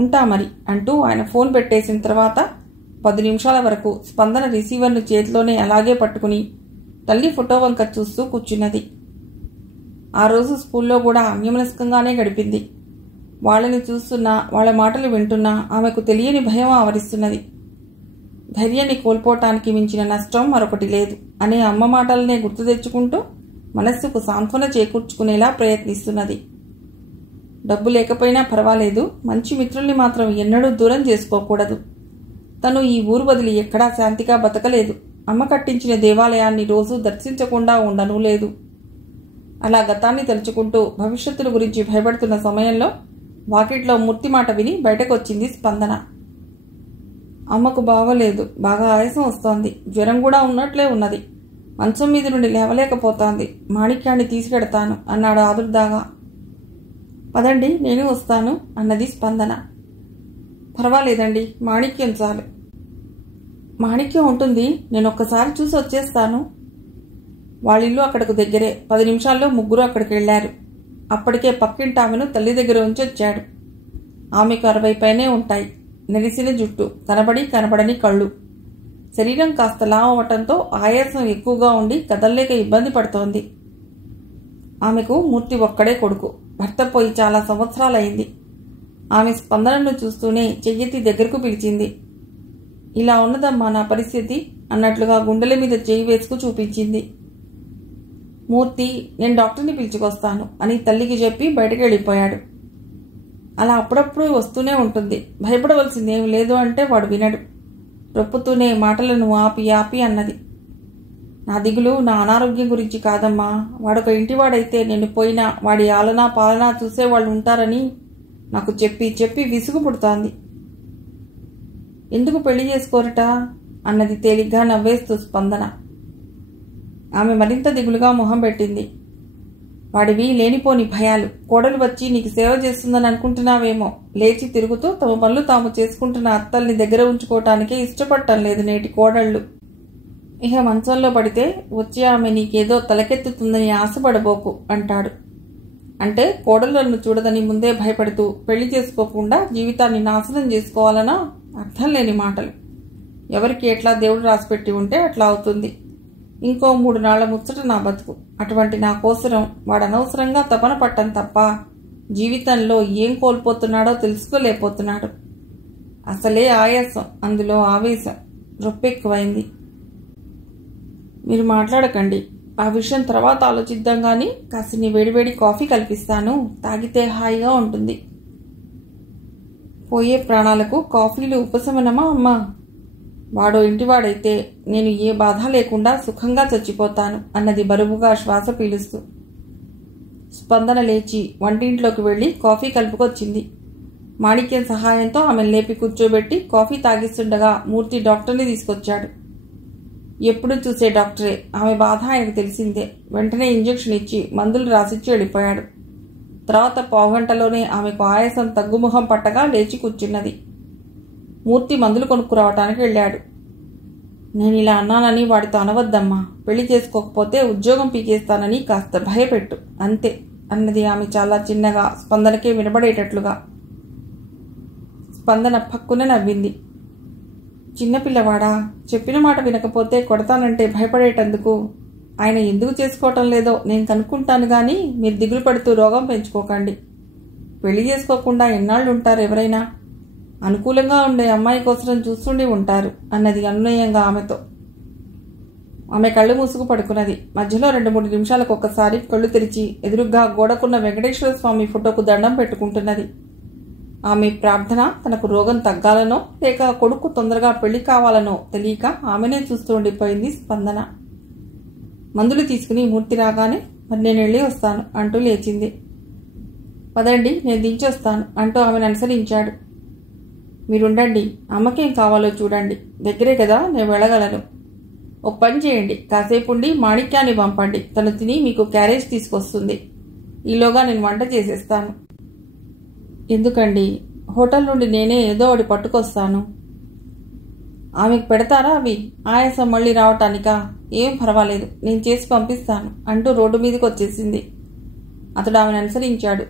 ఉంటా మరి అంటూ ఆయన ఫోన్ పెట్టేసిన తర్వాత 10 నిమిషాల వరకు స్పందన రిసీవర్ను చేతిలోనే అలాగే పట్టుకుని తల్లి ఫోటో వంక చూస్తూ కూర్చున్నది. ఆ రోజు స్కూల్లో కూడా అన్యమనస్కంగానే గడిపింది. వాళ్ళని చూస్తున్నా, వాళ్ళ మాటలు వింటున్నా ఆమెకు తెలియని భయం ఆవరిస్తున్నది. ధైర్యాన్ని కోల్పోవటానికి మించిన నష్టం మరొకటి లేదు అనే అమ్మ మాటలనే గుర్తు తెచ్చుకుంటూ మనస్సుకు సాంత్వన చేకూర్చుకునేలా ప్రయత్నిస్తున్నది. డబ్బు లేకపోయినా పర్వాలేదు, మంచి మిత్రుల్ని మాత్రం ఎన్నడూ దూరం చేసుకోకూడదు. తను ఈ ఊరు వదిలి ఎక్కడా శాంతిగా బతకలేదు. అమ్మ కట్టించిన దేవాలయాన్ని రోజూ దర్శించకుండా ఉండనూ లేదు. అలా గతాన్ని తలుచుకుంటూ భవిష్యత్తుల గురించి భయపడుతున్న సమయంలో వాకిట్లో మూర్తి మాట విని బయటకొచ్చింది స్పందన. అమ్మకు బాగోలేదు, బాగా ఆయాసం వస్తోంది, జ్వరం కూడా ఉన్నట్లే ఉన్నది, మంచం మీద నుండి లేవలేకపోతోంది, మాణిక్యాన్ని తీసుకెడతాను అన్నాడు ఆదుర్దాగా. పదండి, నేను వస్తాను అన్నది స్పందన. పర్వాలేదండి, మాణిక్యం చాలు. మాణిక్యం ఉంటుంది, నేను ఒక్కసారి చూసి వచ్చేస్తాను. వాళ్ళిల్లు అక్కడకు దగ్గరే. 10 నిమిషాల్లో ముగ్గురు అక్కడికి వెళ్లారు. అప్పటికే పక్కింటి ఆమెను తల్లి దగ్గర ఉంచి వచ్చాడు. ఆమెకు 60 పైనే ఉంటాయి. నెరిసిన జుట్టు, కనబడని కళ్ళు. శరీరం కాస్త లావు అవటంతో ఆయాసం ఎక్కువగా ఉండి కదల్లేక ఇబ్బంది పడుతోంది. ఆమెకు మూర్తి ఒక్కడే కొడుకు. భర్త పోయి చాలా సంవత్సరాలైంది. ఆమె స్పందనను చూస్తూనే చెయ్యెత్తి దగ్గరకు పిలిచింది. ఇలా ఉన్నదమ్మా నా పరిస్థితి అన్నట్లుగా గుండెల మీద చేయి వేసుకు చూపించింది. మూర్తి, నేను డాక్టర్ని పిలుచుకొస్తాను అని తల్లికి చెప్పి బయటకు వెళ్ళిపోయాడు. అలా అప్పుడప్పుడు వస్తూనే ఉంటుంది. భయపడవలసిందేం లేదు అంటే వాడు వినడు. రొప్పుతూనే మాటలను ఆపి ఆపి అన్నది. నా దిగులు నా అనారోగ్యం గురించి కాదమ్మా. వాడొక ఇంటివాడైతే నేను పోయినా వాడి ఆలనా పాలనా చూసేవాళ్ళు ఉంటారని నాకు చెప్పి చెప్పి విసుగు పుడుతోంది. ఎందుకు పెళ్లి చేసుకోరట అన్నది తేలిగ్గా నవ్వేస్తూ స్పందన. ఆమె మరింత దిగులుగా మొహం పెట్టింది. వాడివి లేనిపోని భయాలు. కోడలు వచ్చి నీకు సేవ చేస్తుందని అనుకుంటున్నావేమో. లేచి తిరుగుతూ తమ పనులు తాము చేసుకుంటున్న అత్తల్ని దగ్గర ఉంచుకోవటానికే ఇష్టపడటం లేదు నేటి కోడళ్లు. ఇహ మంచంలో పడితే వచ్చి ఆమె నీకేదో తలకెత్తుతుందని ఆశపడబోకు అంటాడు. అంటే కోడళ్లను చూడదని ముందే భయపడుతూ పెళ్లి చేసుకోకుండా జీవితాన్ని నాశనం చేసుకోవాలనా? అర్థం లేని మాటలు. ఎవరికి ఎట్లా దేవుడు రాసిపెట్టి ఉంటే అట్లా అవుతుంది. ఇంకో 3 నాళ్ల ముచ్చట నా బతుకు. అటువంటి నా కోసరం వాడు అనవసరంగా తపన పట్టం తప్ప జీవితంలో ఏం కోల్పోతున్నాడో తెలుసుకోలేకపోతున్నాడు. అసలే ఆయాసం, అందులో ఆవేశం, రొప్పెక్కువైంది. మీరు మాట్లాడకండి, ఆ విషయం తర్వాత ఆలోచిద్దాం గాని కాసిని వేడివేడి కాఫీ కల్పిస్తాను, తాగితే హాయిగా ఉంటుంది. పోయే ప్రాణాలకు కాఫీలు ఉపశమనమా అమ్మా? వాడో ఇంటివాడైతే నేను ఏ బాధ లేకుండా సుఖంగా చచ్చిపోతాను అన్నది బరువుగా శ్వాస పీలుస్తూ. స్పందన లేచి వంటింట్లోకి వెళ్లి కాఫీ కలుపుకొచ్చింది. మాణిక్యం సహాయంతో ఆమెను లేపి కూర్చోబెట్టి కాఫీ తాగిస్తుండగా మూర్తి డాక్టర్ని తీసుకొచ్చాడు. ఎప్పుడు చూసే డాక్టరే. ఆమె బాధ ఆయనకు తెలిసిందే. వెంటనే ఇంజెక్షన్ ఇచ్చి మందులు రాసిచ్చి వెళ్ళిపోయాడు. తర్వాత పావుగంటలోనే ఆమెకు ఆయాసం తగ్గుముఖం పట్టగా లేచి కూర్చున్నది. మూర్తి మందులు కొనుక్కురావటానికి వెళ్ళాడు. నేను ఇలా అన్నానని వాడితో అనవద్దమ్మా. పెళ్లి చేసుకోకపోతే ఉద్యోగం పీకేస్తానని కాస్త భయపెట్టు అంతే అన్నది ఆమె చాలా చిన్నగా, స్పందనకే వినబడేటట్లుగా. స్పందన పక్కున నవ్వింది. చిన్నపిల్లవాడా, చెప్పిన మాట వినకపోతే కొడతానంటే భయపడేటందుకు ఆయన ఎందుకు చేసుకోవటం లేదో నేను కనుక్కుంటాను గాని మీరు దిగులు పడుతూ రోగం పెంచుకోకండి. పెళ్లి చేసుకోకుండా ఎన్నాళ్ళు ఉంటారు ఎవరైనా? అనుకూలంగా ఉండే అమ్మాయి కోసం చూస్తుండి ఉంటారు అన్నది అనునయంగా ఆమెతో. ఆమె కళ్ళు మూసుకు పడుకున్నది. మధ్యలో 2-3 నిమిషాలకు ఒక్కసారి కళ్ళు తెరిచి ఎదురుగ్గా గోడకున్న వెంకటేశ్వర స్వామి ఫోటోకు దండం పెట్టుకుంటున్నది. ఆమె ప్రార్థన తనకు రోగం తగ్గాలనో లేక కొడుకు తొందరగా పెళ్లి కావాలనో తెలియక ఆమెనే చూస్తూ ఉండిపోయింది స్పందన. మందులు తీసుకుని మూర్తి రాగానే మరి నేను వెళ్ళి వస్తాను అంటూ లేచింది. పదండి, నేను దించొస్తాను అంటూ ఆమెను అనుసరించాడు. మీరుండండి, అమ్మకేం కావాలో చూడండి, దగ్గరే కదా, నేను వెళ్ళగలను. ఒక పని చేయండి, కాసేపు ఉండి మాణిక్యాన్ని పంపండి, తను తిని మీకు క్యారేజ్ తీసుకొస్తుంది. ఈలోగా నేను వంట చేసేస్తాను. ఎందుకండి, హోటల్ నుండి నేనే ఏదో ఒకటి పట్టుకొస్తాను. ఆమెకు పెడతారా అవి? ఆయాసం మళ్ళీ రావటానికా? ఏం పర్వాలేదు, నేను చేసి పంపిస్తాను అంటూ రోడ్డు మీదకి వచ్చేసింది. అతడు ఆమెను అనుసరించాడు.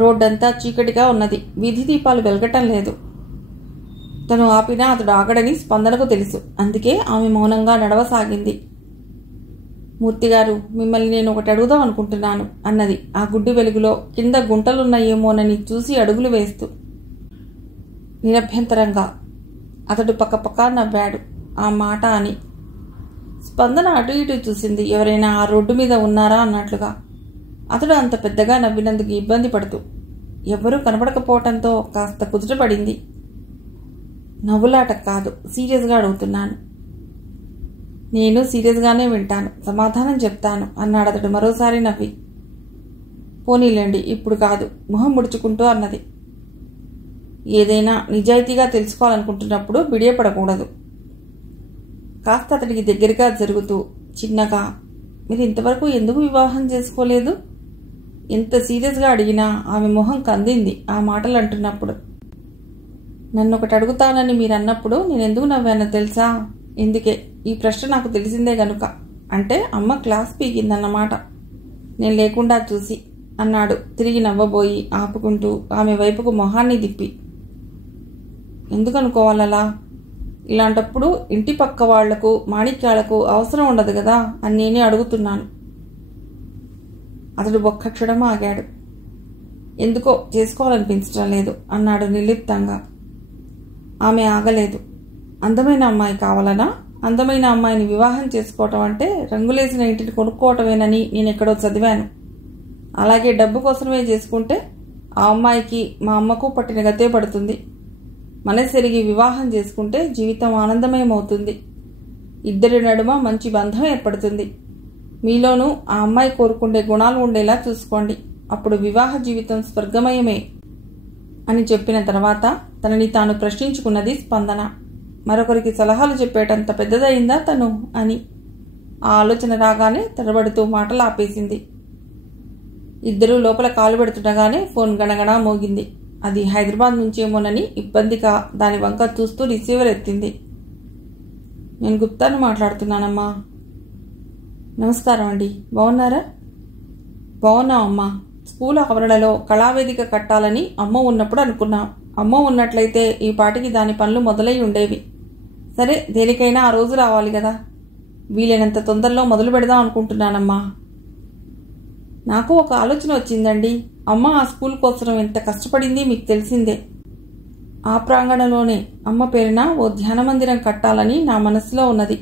రోడ్డంతా చీకటిగా ఉన్నది. వీధి దీపాలు వెలగటం లేదు. తను ఆపినా అతడు ఆగడని స్పందనకు తెలుసు. అందుకే ఆమె మౌనంగా నడవసాగింది. మూర్తిగారు, మిమ్మల్ని నేను ఒకటి అడుగుదాం అనుకుంటున్నాను అన్నది ఆ గుడ్డి వెలుగులో కింద గుంటలున్నాయేమోనని చూసి అడుగులు వేస్తూ. నిరభ్యంతరంగా అతడు పక్కపక్క నవ్వాడు ఆ మాట అని. స్పందన అటు ఇటు చూసింది, ఎవరైనా ఆ రోడ్డు మీద ఉన్నారా అన్నట్లుగా. అతడు అంత పెద్దగా నవ్వినందుకు ఇబ్బంది పడుతూ ఎవరూ కనపడకపోవటంతో కాస్త కుదుటపడింది. నవ్వులాట కాదు, సీరియస్గా అడుగుతున్నాను. నేను సీరియస్గానే వింటాను, సమాధానం చెప్తాను అన్నాడు అతడు మరోసారి నవ్వి. పోనీలేండి, ఇప్పుడు కాదు, మొహం ముడుచుకుంటూ అన్నది. ఏదైనా నిజాయితీగా తెలుసుకోవాలనుకుంటున్నప్పుడు బిడియపడకూడదు. కాస్త అతడికి దగ్గరగా జరుగుతూ చిన్నగా, మీరు ఇంతవరకు ఎందుకు వివాహం చేసుకోలేదు? ఎంత సీరియస్గా అడిగినా ఆమె మొహం కందింది ఆ మాటలు అంటున్నప్పుడు. నన్ను ఒకటి అడుగుతానని మీరు అన్నప్పుడు నేను ఎందుకు నవ్వానో తెలుసా? ఎందుకే, ఈ ప్రశ్న నాకు తెలిసిందే గనుక. అంటే అమ్మ క్లాస్ పీకిందన్నమాట నేను లేకుండా చూసి అన్నాడు తిరిగి నవ్వబోయి ఆపుకుంటూ ఆమె వైపుకు మొహాన్ని తిప్పి. ఎందుకనుకోవాలలా? ఇలాంటప్పుడు ఇంటి పక్క వాళ్లకు మాణిక్యాలకు అవసరం ఉండదు కదా అని నేనే అడుగుతున్నాను. అతడు ఒక్క క్షణం ఆగాడు. ఎందుకో చేసుకోవాలనిపించడం లేదు అన్నాడు నిర్లిప్తంగా. ఆమె ఆగలేదు. అందమైన అమ్మాయి కావాలనా? అందమైన అమ్మాయిని వివాహం చేసుకోవటం అంటే రంగులేసిన ఇంటిని కొనుక్కోవటమేనని నేనెక్కడో చదివాను. అలాగే డబ్బు కోసమే చేసుకుంటే ఆ అమ్మాయికి మా అమ్మకు పట్టిన గతే పడుతుంది. మనసెరిగి వివాహం చేసుకుంటే జీవితం ఆనందమయమవుతుంది. ఇద్దరి నడుమ మంచి బంధం ఏర్పడుతుంది. మీలోనూ ఆ అమ్మాయి కోరుకుండే గుణాలు ఉండేలా చూసుకోండి. అప్పుడు వివాహ జీవితం స్వర్గమయమే అని చెప్పిన తర్వాత తనని తాను ప్రశ్నించుకున్నది స్పందన. మరొకరికి సలహాలు చెప్పేటంత పెద్దదయిందా తను అని. ఆ ఆలోచన రాగానే తడబడుతూ మాటలు ఆపేసింది. ఇద్దరూ లోపల కాలు పెడుతుండగానే ఫోన్ గణగణా మోగింది. అది హైదరాబాద్ నుంచేమోనని ఇబ్బందిగా దాని వంక చూస్తూ రిసీవర్ ఎత్తింది. నేను గుప్తాను మాట్లాడుతున్నానమ్మా. నమస్కారం అండి, బాగున్నారా? బాగున్నామమ్మా. స్కూల్ ఆవరణలో కళావేదిక కట్టాలని అమ్మ ఉన్నప్పుడు అనుకున్నాం. అమ్మ ఉన్నట్లయితే ఈ పాటికి దాని పనులు మొదలై ఉండేవి. సరే, దేనికైనా ఆ రోజు రావాలి కదా. వీలైనంత తొందరలో మొదలు పెడదాం అనుకుంటున్నానమ్మా. నాకు ఒక ఆలోచన వచ్చిందండి. అమ్మ ఆ స్కూల్ కోసం ఎంత కష్టపడింది మీకు తెలిసిందే. ఆ ప్రాంగణంలోనే అమ్మ పేరున ఓ ధ్యాన మందిరం కట్టాలని నా మనసులో ఉన్నది.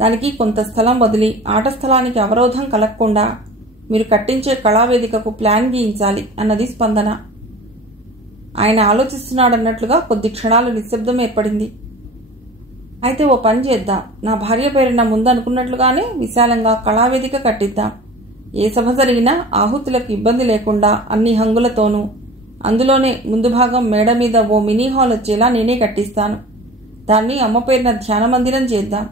దానికి కొంత స్థలం వదిలి ఆట స్థలానికి అవరోధం కలగకుండా మీరు కట్టించే కళావేదికకు ప్లాన్ గీయించాలి అన్నది స్పందన. ఆయన ఆలోచిస్తున్నాడన్నట్లుగా కొద్ది క్షణాలు నిశ్శబ్దం ఏర్పడింది. అయితే ఓ పని చేద్దాం. నా భార్య పేరున ముందు అనుకున్నట్లుగానే విశాలంగా కళావేదిక కట్టిద్దాం. ఏ సభ జరిగినా ఆహుతులకు ఇబ్బంది లేకుండా అన్ని హంగులతోనూ, అందులోనే ముందు భాగం మేడ మీద ఓ మినీ హాల్ వచ్చేలా నేనే కట్టిస్తాను. దాన్ని అమ్మ పేరున ధ్యాన మందిరం చేద్దాం.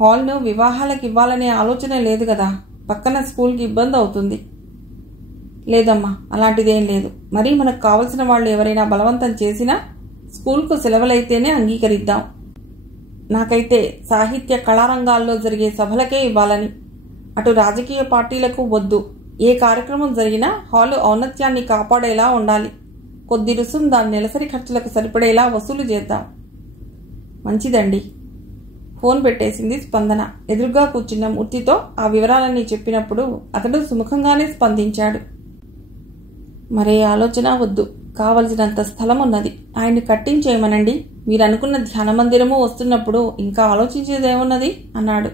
హాల్ను వివాహాలకు ఇవ్వాలనే ఆలోచన లేదు కదా. పక్కన స్కూల్కి ఇబ్బంది అవుతుంది. లేదమ్మా, అలాంటిదేం లేదు. మరీ మనకు కావలసిన వాళ్ళు ఎవరైనా బలవంతం చేసినా స్కూల్కు సెలవులైతేనే అంగీకరిద్దాం. నాకైతే సాహిత్య కళారంగాల్లో జరిగే సభలకే ఇవ్వాలని. అటు రాజకీయ పార్టీలకు వద్దు. ఏ కార్యక్రమం జరిగినా హాలు ఔన్నత్యాన్ని కాపాడేలా ఉండాలి. కొద్ది రుసుం దాని నెలసరి ఖర్చులకు సరిపడేలా వసూలు చేద్దాం. మంచిదండి. ఫోన్ పెట్టేసింది స్పందన. ఎదురుగా కూర్చున్న మూర్తితో ఆ వివరాలన్నీ చెప్పినప్పుడు అతడు సుముఖంగానే స్పందించాడు. మరే ఆలోచన వద్దు. కావలసినంత స్థలం ఉన్నది. ఆయన్ని కట్టించేయమనండి. మీరనుకున్న ధ్యాన మందిరము వస్తున్నప్పుడు ఇంకా ఆలోచించేదేమున్నది అన్నాడు.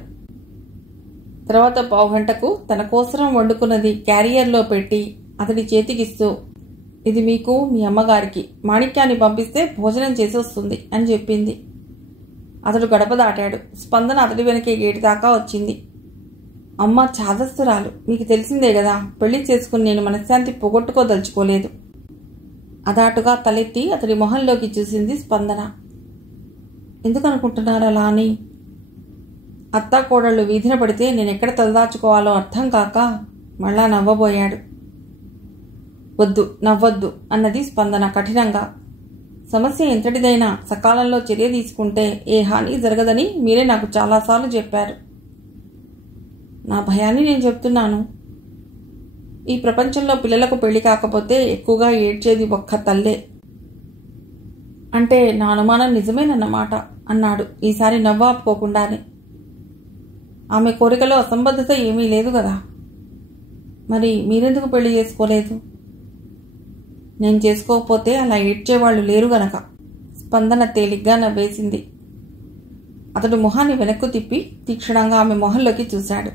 తర్వాత పావుగంటకు తన కోసరం వండుకున్నది క్యారియర్లో పెట్టి అతడి చేతికిస్తూ, ఇది మీకు మీ అమ్మగారికి, మాణిక్యాన్ని పంపిస్తే భోజనం చేసి వస్తుంది అని చెప్పింది. అతడు గడప దాటాడు. స్పందన అతడి వెనకే గేటు దాకా వచ్చింది. అమ్మ చాదస్తురాలు, మీకు తెలిసిందే కదా. పెళ్లి చేసుకుని నేను మనశ్శాంతి పోగొట్టుకోదలుచుకోలేదు. అదాటుగా తలెత్తి అతడి మొహంలోకి చూసింది స్పందన. ఎందుకనుకుంటున్నారు అలా అని? అత్తా కోడళ్ళు వీధిన పడితే నేనెక్కడ తలదాచుకోవాలో అర్థం కాక మళ్ళా నవ్వబోయాడు. వద్దు, నవ్వొద్దు అన్నది స్పందన కఠినంగా. సమస్య ఎంతటిదైనా సకాలంలో చర్య తీసుకుంటే ఏ హాని జరగదని మీరే నాకు చాలాసార్లు చెప్పారు. నా భయాన్ని నేను చెప్తున్నాను. ఈ ప్రపంచంలో పిల్లలకు పెళ్లి కాకపోతే ఎక్కువగా ఏడ్చేది ఒక్క తల్లే. అంటే నా అనుమానం నిజమేనన్నమాట అన్నాడు ఈసారి నవ్వాపుకోకుండానే. ఆమె కోరికలో అసంబద్ధత ఏమీ లేదు కదా. మరి మీరెందుకు పెళ్లి చేసుకోలేదు? నేను చేసుకోకపోతే అలా ఏడ్చేవాళ్లు లేరు గనక. స్పందన తేలిగ్గా నవ్వేసింది. అతడు మొహాన్ని వెనక్కు తిప్పి తీక్షణంగా ఆమె మొహంలోకి చూశాడు.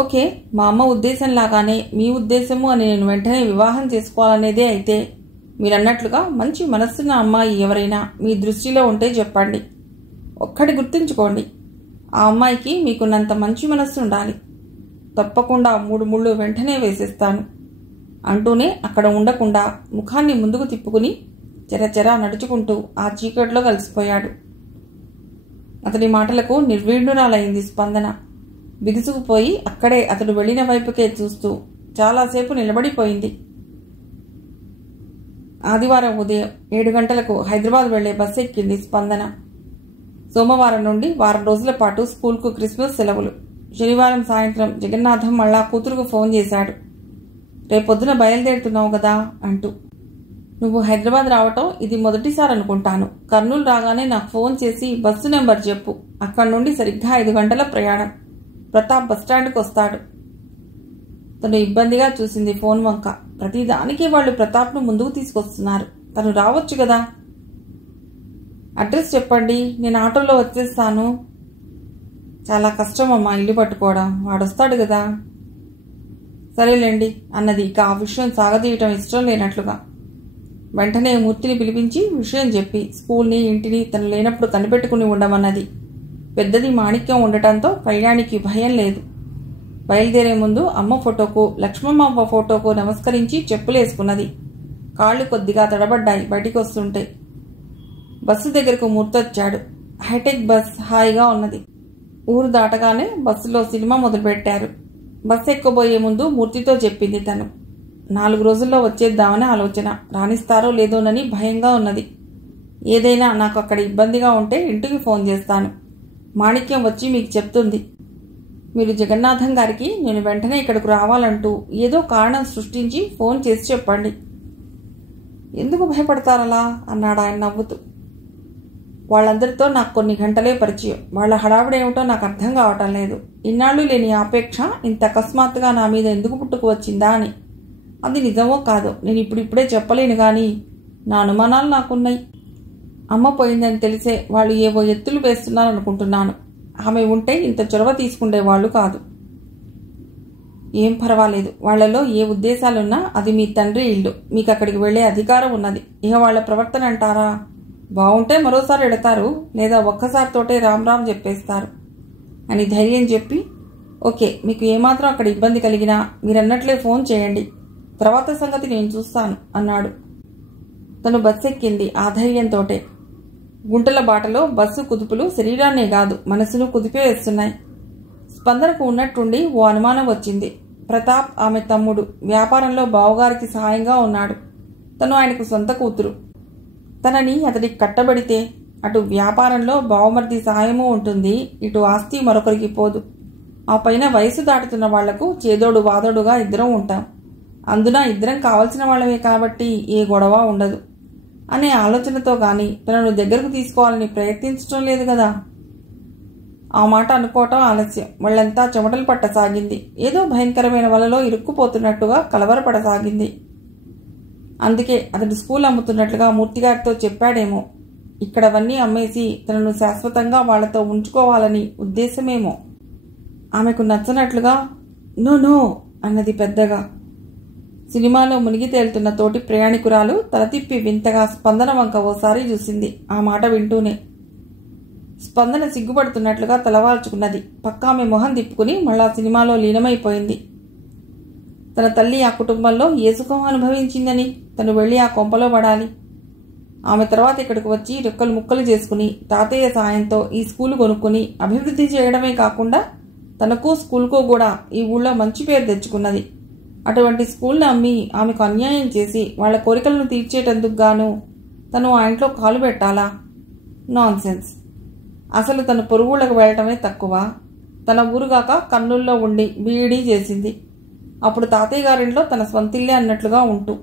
ఓకే, మా అమ్మ ఉద్దేశంలాగానే మీ ఉద్దేశము అని నేను వెంటనే వివాహం చేసుకోవాలనేదే అయితే, మీరన్నట్లుగా మంచి మనస్సున్న అమ్మాయి ఎవరైనా మీ దృష్టిలో ఉంటే చెప్పండి. ఒక్కటి గుర్తుంచుకోండి, ఆ అమ్మాయికి మీకున్నంత మంచి మనస్సు ఉండాలి. తప్పకుండా 3 ముళ్ళు వెంటనే వేసేస్తాను అంటూనే అక్కడ ఉండకుండా ముఖాన్ని ముందుకు తిప్పుకుని చెరచెరా నడుచుకుంటూ ఆ చీకట్లో కలిసిపోయాడు. అతడి మాటలకు నిర్వీణురాలైంది స్పందన. బిగుసుకుపోయి అక్కడే అతడు వెళ్లిన వైపుకే చూస్తూ చాలాసేపు నిలబడిపోయింది. ఆదివారం ఉదయం 7 గంటలకు హైదరాబాద్ వెళ్లే బస్సు ఎక్కింది స్పందన. సోమవారం నుండి వారం రోజుల పాటు స్కూల్కు క్రిస్మస్ సెలవులు. శనివారం సాయంత్రం జగన్నాథం మళ్ళా కూతురుకు ఫోన్ చేశాడు. రేపొద్దున బయలుదేరుతున్నావు కదా అంటూ. నువ్వు హైదరాబాద్ రావటం ఇది మొదటిసారి అనుకుంటాను. కర్నూలు రాగానే నాకు ఫోన్ చేసి బస్సు నెంబర్ చెప్పు. అక్కడి నుండి సరిగ్గా 5 గంటల ప్రయాణం. ప్రతాప్ బస్టాండ్కి వస్తాడు. తను ఇబ్బందిగా చూసింది ఫోన్ వంక. ప్రతిదానికి వాళ్ళు ప్రతాప్ను ముందుకు తీసుకొస్తున్నారు. తను రావచ్చు కదా. అడ్రస్ చెప్పండి, నేను ఆటోలో వచ్చేస్తాను. చాలా కష్టం అమ్మా ఇల్లు పట్టుకోవడం. వాడొస్తాడు కదా. సరేలేండి అన్నది ఇక ఆ విషయం సాగదీయటం ఇష్టం లేనట్లుగా. వెంటనే మూర్తిని పిలిపించి విషయం చెప్పి స్కూల్ని ఇంటిని తను లేనప్పుడు కనిపెట్టుకుని ఉండమన్నది. పెద్దది మాణిక్యం ఉండటంతో కళ్యాణికి భయం లేదు. బయలుదేరే ముందు అమ్మ ఫోటోకు, లక్ష్మమ్మ ఫోటోకు నమస్కరించి చెప్పులేసుకున్నది. కాళ్లు కొద్దిగా తడబడ్డాయి బయటికి వస్తుంటే. బస్సు దగ్గరకు మూర్తొచ్చాడు. హైటెక్ బస్ హాయిగా ఉన్నది. ఊరు దాటగానే బస్సులో సినిమా మొదలుపెట్టారు. బస్సు ఎక్కబోయే ముందు మూర్తితో చెప్పింది తను. 4 రోజుల్లో వచ్చేద్దామని ఆలోచన. రాణిస్తారో లేదోనని భయంగా ఉన్నది. ఏదైనా నాకు అక్కడ ఇబ్బందిగా ఉంటే ఇంటికి ఫోన్ చేస్తాను. మాణిక్యం వచ్చి మీకు చెప్తుంది. మీరు జగన్నాథం గారికి నేను వెంటనే ఇక్కడకు రావాలంటూ ఏదో కారణం సృష్టించి ఫోన్ చేసి చెప్పండి. ఎందుకు భయపడతారలా అన్నాడు ఆయన నవ్వుతూ. వాళ్ళందరితో నాకు కొన్ని గంటలే పరిచయం. వాళ్ళ హడావిడేమిటో నాకు అర్థం కావటం లేదు. ఇన్నాళ్ళు లేని ఆపేక్ష ఇంత అకస్మాత్తుగా నా మీద ఎందుకు పుట్టుకు వచ్చిందా అని. అది నిజమో కాదో నేను ఇప్పుడిప్పుడే చెప్పలేను గాని నా అనుమానాలు నాకున్నాయి. అమ్మ పోయిందని తెలిసే వాళ్ళు ఏవో ఎత్తులు వేస్తున్నారనుకుంటున్నాను. ఆమె ఉంటే ఇంత చొరవ తీసుకుండేవాళ్లు కాదు. ఏం పర్వాలేదు. వాళ్లలో ఏ ఉద్దేశాలున్నా అది మీ తండ్రి ఇల్లు. మీకు అక్కడికి వెళ్లే అధికారం ఉన్నది. ఇక వాళ్ల ప్రవర్తన అంటారా? బాగుంటే మరోసారి ఎడతారు, లేదా ఒక్కసారితోటే రామ్ చెప్పేస్తారు అని ధైర్యం చెప్పి, ఓకే మీకు ఏమాత్రం అక్కడ ఇబ్బంది కలిగినా మీరన్నట్లే ఫోన్ చేయండి. తర్వాత సంగతి నేను చూస్తాను అన్నాడు. తను బస్సు ఎక్కింది ఆ ధైర్యంతోటే. గుంటల బాటలో బస్సు కుదుపులు శరీరాన్నే కాదు మనసును కుదిపేస్తున్నాయి. స్పందనకు ఉన్నట్టుండి ఓ అనుమానం వచ్చింది. ప్రతాప్ ఆమె తమ్ముడు. వ్యాపారంలో బావగారికి సహాయంగా ఉన్నాడు. తను ఆయనకు సొంత కూతురు. తనని అతడికి కట్టబడితే అటు వ్యాపారంలో బావమర్ది సహాయమూ ఉంటుంది, ఇటు ఆస్తి మరొకరికి పోదు. ఆ పైన వయసు దాటుతున్న వాళ్లకు చేదోడు వాదోడుగా ఇద్దరం ఉంటాం. అందున ఇద్దరం కావలసిన వాళ్ళమే కాబట్టి ఏ గొడవ ఉండదు అనే ఆలోచనతో గాని తనను దగ్గరకు తీసుకోవాలని ప్రయత్నించడం లేదు కదా. ఆ మాట అనుకోవటం ఆలస్యం. వాళ్ళంతా చెమటలు పట్టసాగింది. ఏదో భయంకరమైన వలలో ఇరుక్కుపోతున్నట్టుగా కలవరపడసాగింది. అందుకే అతడు స్కూల్ అమ్ముతున్నట్లుగా మూర్తిగారితో చెప్పాడేమో. ఇక్కడవన్నీ అమ్మేసి తనను శాశ్వతంగా వాళ్లతో ఉంచుకోవాలని ఉద్దేశమేమో. ఆమెకు నచ్చనట్లుగా నో నో అన్నది పెద్దగా. సినిమాలో మునిగి తేలుతున్న తోటి ప్రయాణికురాలు తల తిప్పి వింతగా స్పందన వంక ఓసారి చూసింది. ఆ మాట వింటూనే స్పందన సిగ్గుపడుతున్నట్లుగా తలవాల్చుకున్నది. పక్క ఆమె మొహం తిప్పుకుని మళ్ళా సినిమాలో లీనమైపోయింది. తన తల్లి ఆ కుటుంబంలో ఏ సుఖం అనుభవించిందని తను వెళ్లి ఆ కొంపలో పడాలి. ఆమె తర్వాత ఇక్కడికి వచ్చి రెక్కలు ముక్కలు చేసుకుని తాతయ్య సాయంతో ఈ స్కూలు కొనుక్కుని అభివృద్ధి చేయడమే కాకుండా తనకు స్కూల్కు కూడా ఈ ఊళ్ళో మంచి పేరు తెచ్చుకున్నది. అటువంటి స్కూల్ని అమ్మి ఆమెకు అన్యాయం చేసి వాళ్ల కోరికలను తీర్చేటందుకు గాను తను ఆ ఇంట్లో కాలు పెట్టాలా? నాన్సెన్స్. అసలు తను పొరుగుళ్లకు వెళ్లటమే తక్కువ. తన ఊరుగాక కర్నూల్లో ఉండి బీఈడీ చేసింది. అప్పుడు తాతయ్య గారింట్లో తన స్వంతిల్లే అన్నట్లుగా ఉంటూ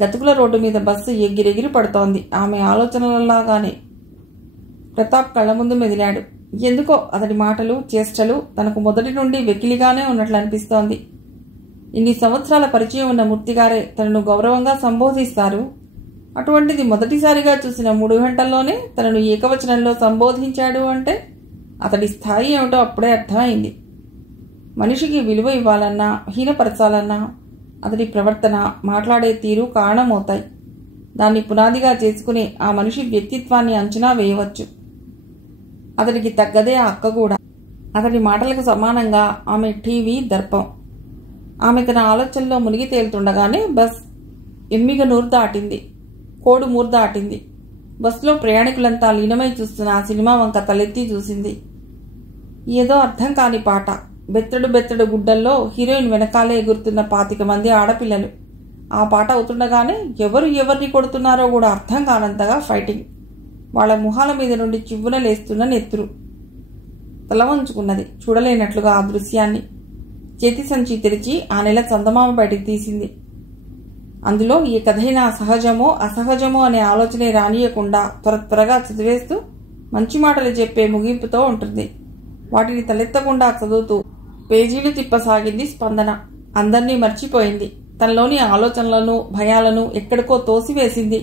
గతుకుల రోడ్డు మీద బస్సు ఎగిరెగిరి పడుతోంది ఆమె ఆలోచనలలాగానే. ప్రతాప్ కళ్ల ముందు మెదిలాడు. ఎందుకో అతడి మాటలు చేష్టలు తనకు మొదటి నుండి వెకిలిగానే ఉన్నట్లు అనిపిస్తోంది. ఇన్ని సంవత్సరాల పరిచయం ఉన్న మూర్తిగారే తనను గౌరవంగా సంబోధిస్తారు. అటువంటిది మొదటిసారిగా చూసిన 3 గంటల్లోనే తనను ఏకవచనంలో సంబోధించాడు అంటే అతడి స్థాయి ఏమిటో అప్పుడే అర్థమైంది. మనిషికి విలువ ఇవ్వాలన్నా హీనపరచాలన్నా అతడి ప్రవర్తన, మాట్లాడే తీరు కారణమవుతాయి. దాన్ని పునాదిగా చేసుకుని ఆ మనిషి వ్యక్తిత్వాన్ని అంచనా వేయవచ్చు. అతడికి తగ్గదే ఆ అక్క కూడా. అతడి మాటలకు సమానంగా ఆమె టీవీ దర్పం. ఆమె తన ఆలోచనలో మునిగి తేలుతుండగానే బస్ ఎమ్మిగనూరు దాటింది. కోడుమూరు దాటింది. బస్సులో ప్రయాణికులంతా లీనమై చూస్తున్న ఆ సినిమా వంక తలెత్తి చూసింది. ఏదో అర్థం కాని పాట. బెత్తడు బెత్తడు గుడ్డల్లో హీరోయిన్ వెనకాలే ఎగురుతున్న 25 మంది ఆడపిల్లలు. ఆ పాట అవుతుండగానే ఎవరు ఎవరిని కొడుతున్నారో కూడా అర్థం కానంతగా ఫైటింగ్. వాళ్ల ముఖాల మీద నుండి చివ్వున లేస్తున్న నెత్తురు. తల వంచుకున్నది చూడలేనట్లుగా ఆ దృశ్యాన్ని. చేతి సంచి తెరిచి ఆ నెల చందమామ బయటికి తీసింది. అందులో ఏ కథైనా సహజమో అసహజమో అనే ఆలోచనే రానియకుండా త్వరగా చదివేస్తూ మంచి మాటలు చెప్పే ముగింపుతో ఉంటుంది. వాటిని తలెత్తకుండా చదువుతూ పేజీలు తిప్పసాగింది స్పందన. అందర్నీ మర్చిపోయింది. తనలోని ఆలోచనలను భయాలను ఎక్కడికో తోసివేసింది.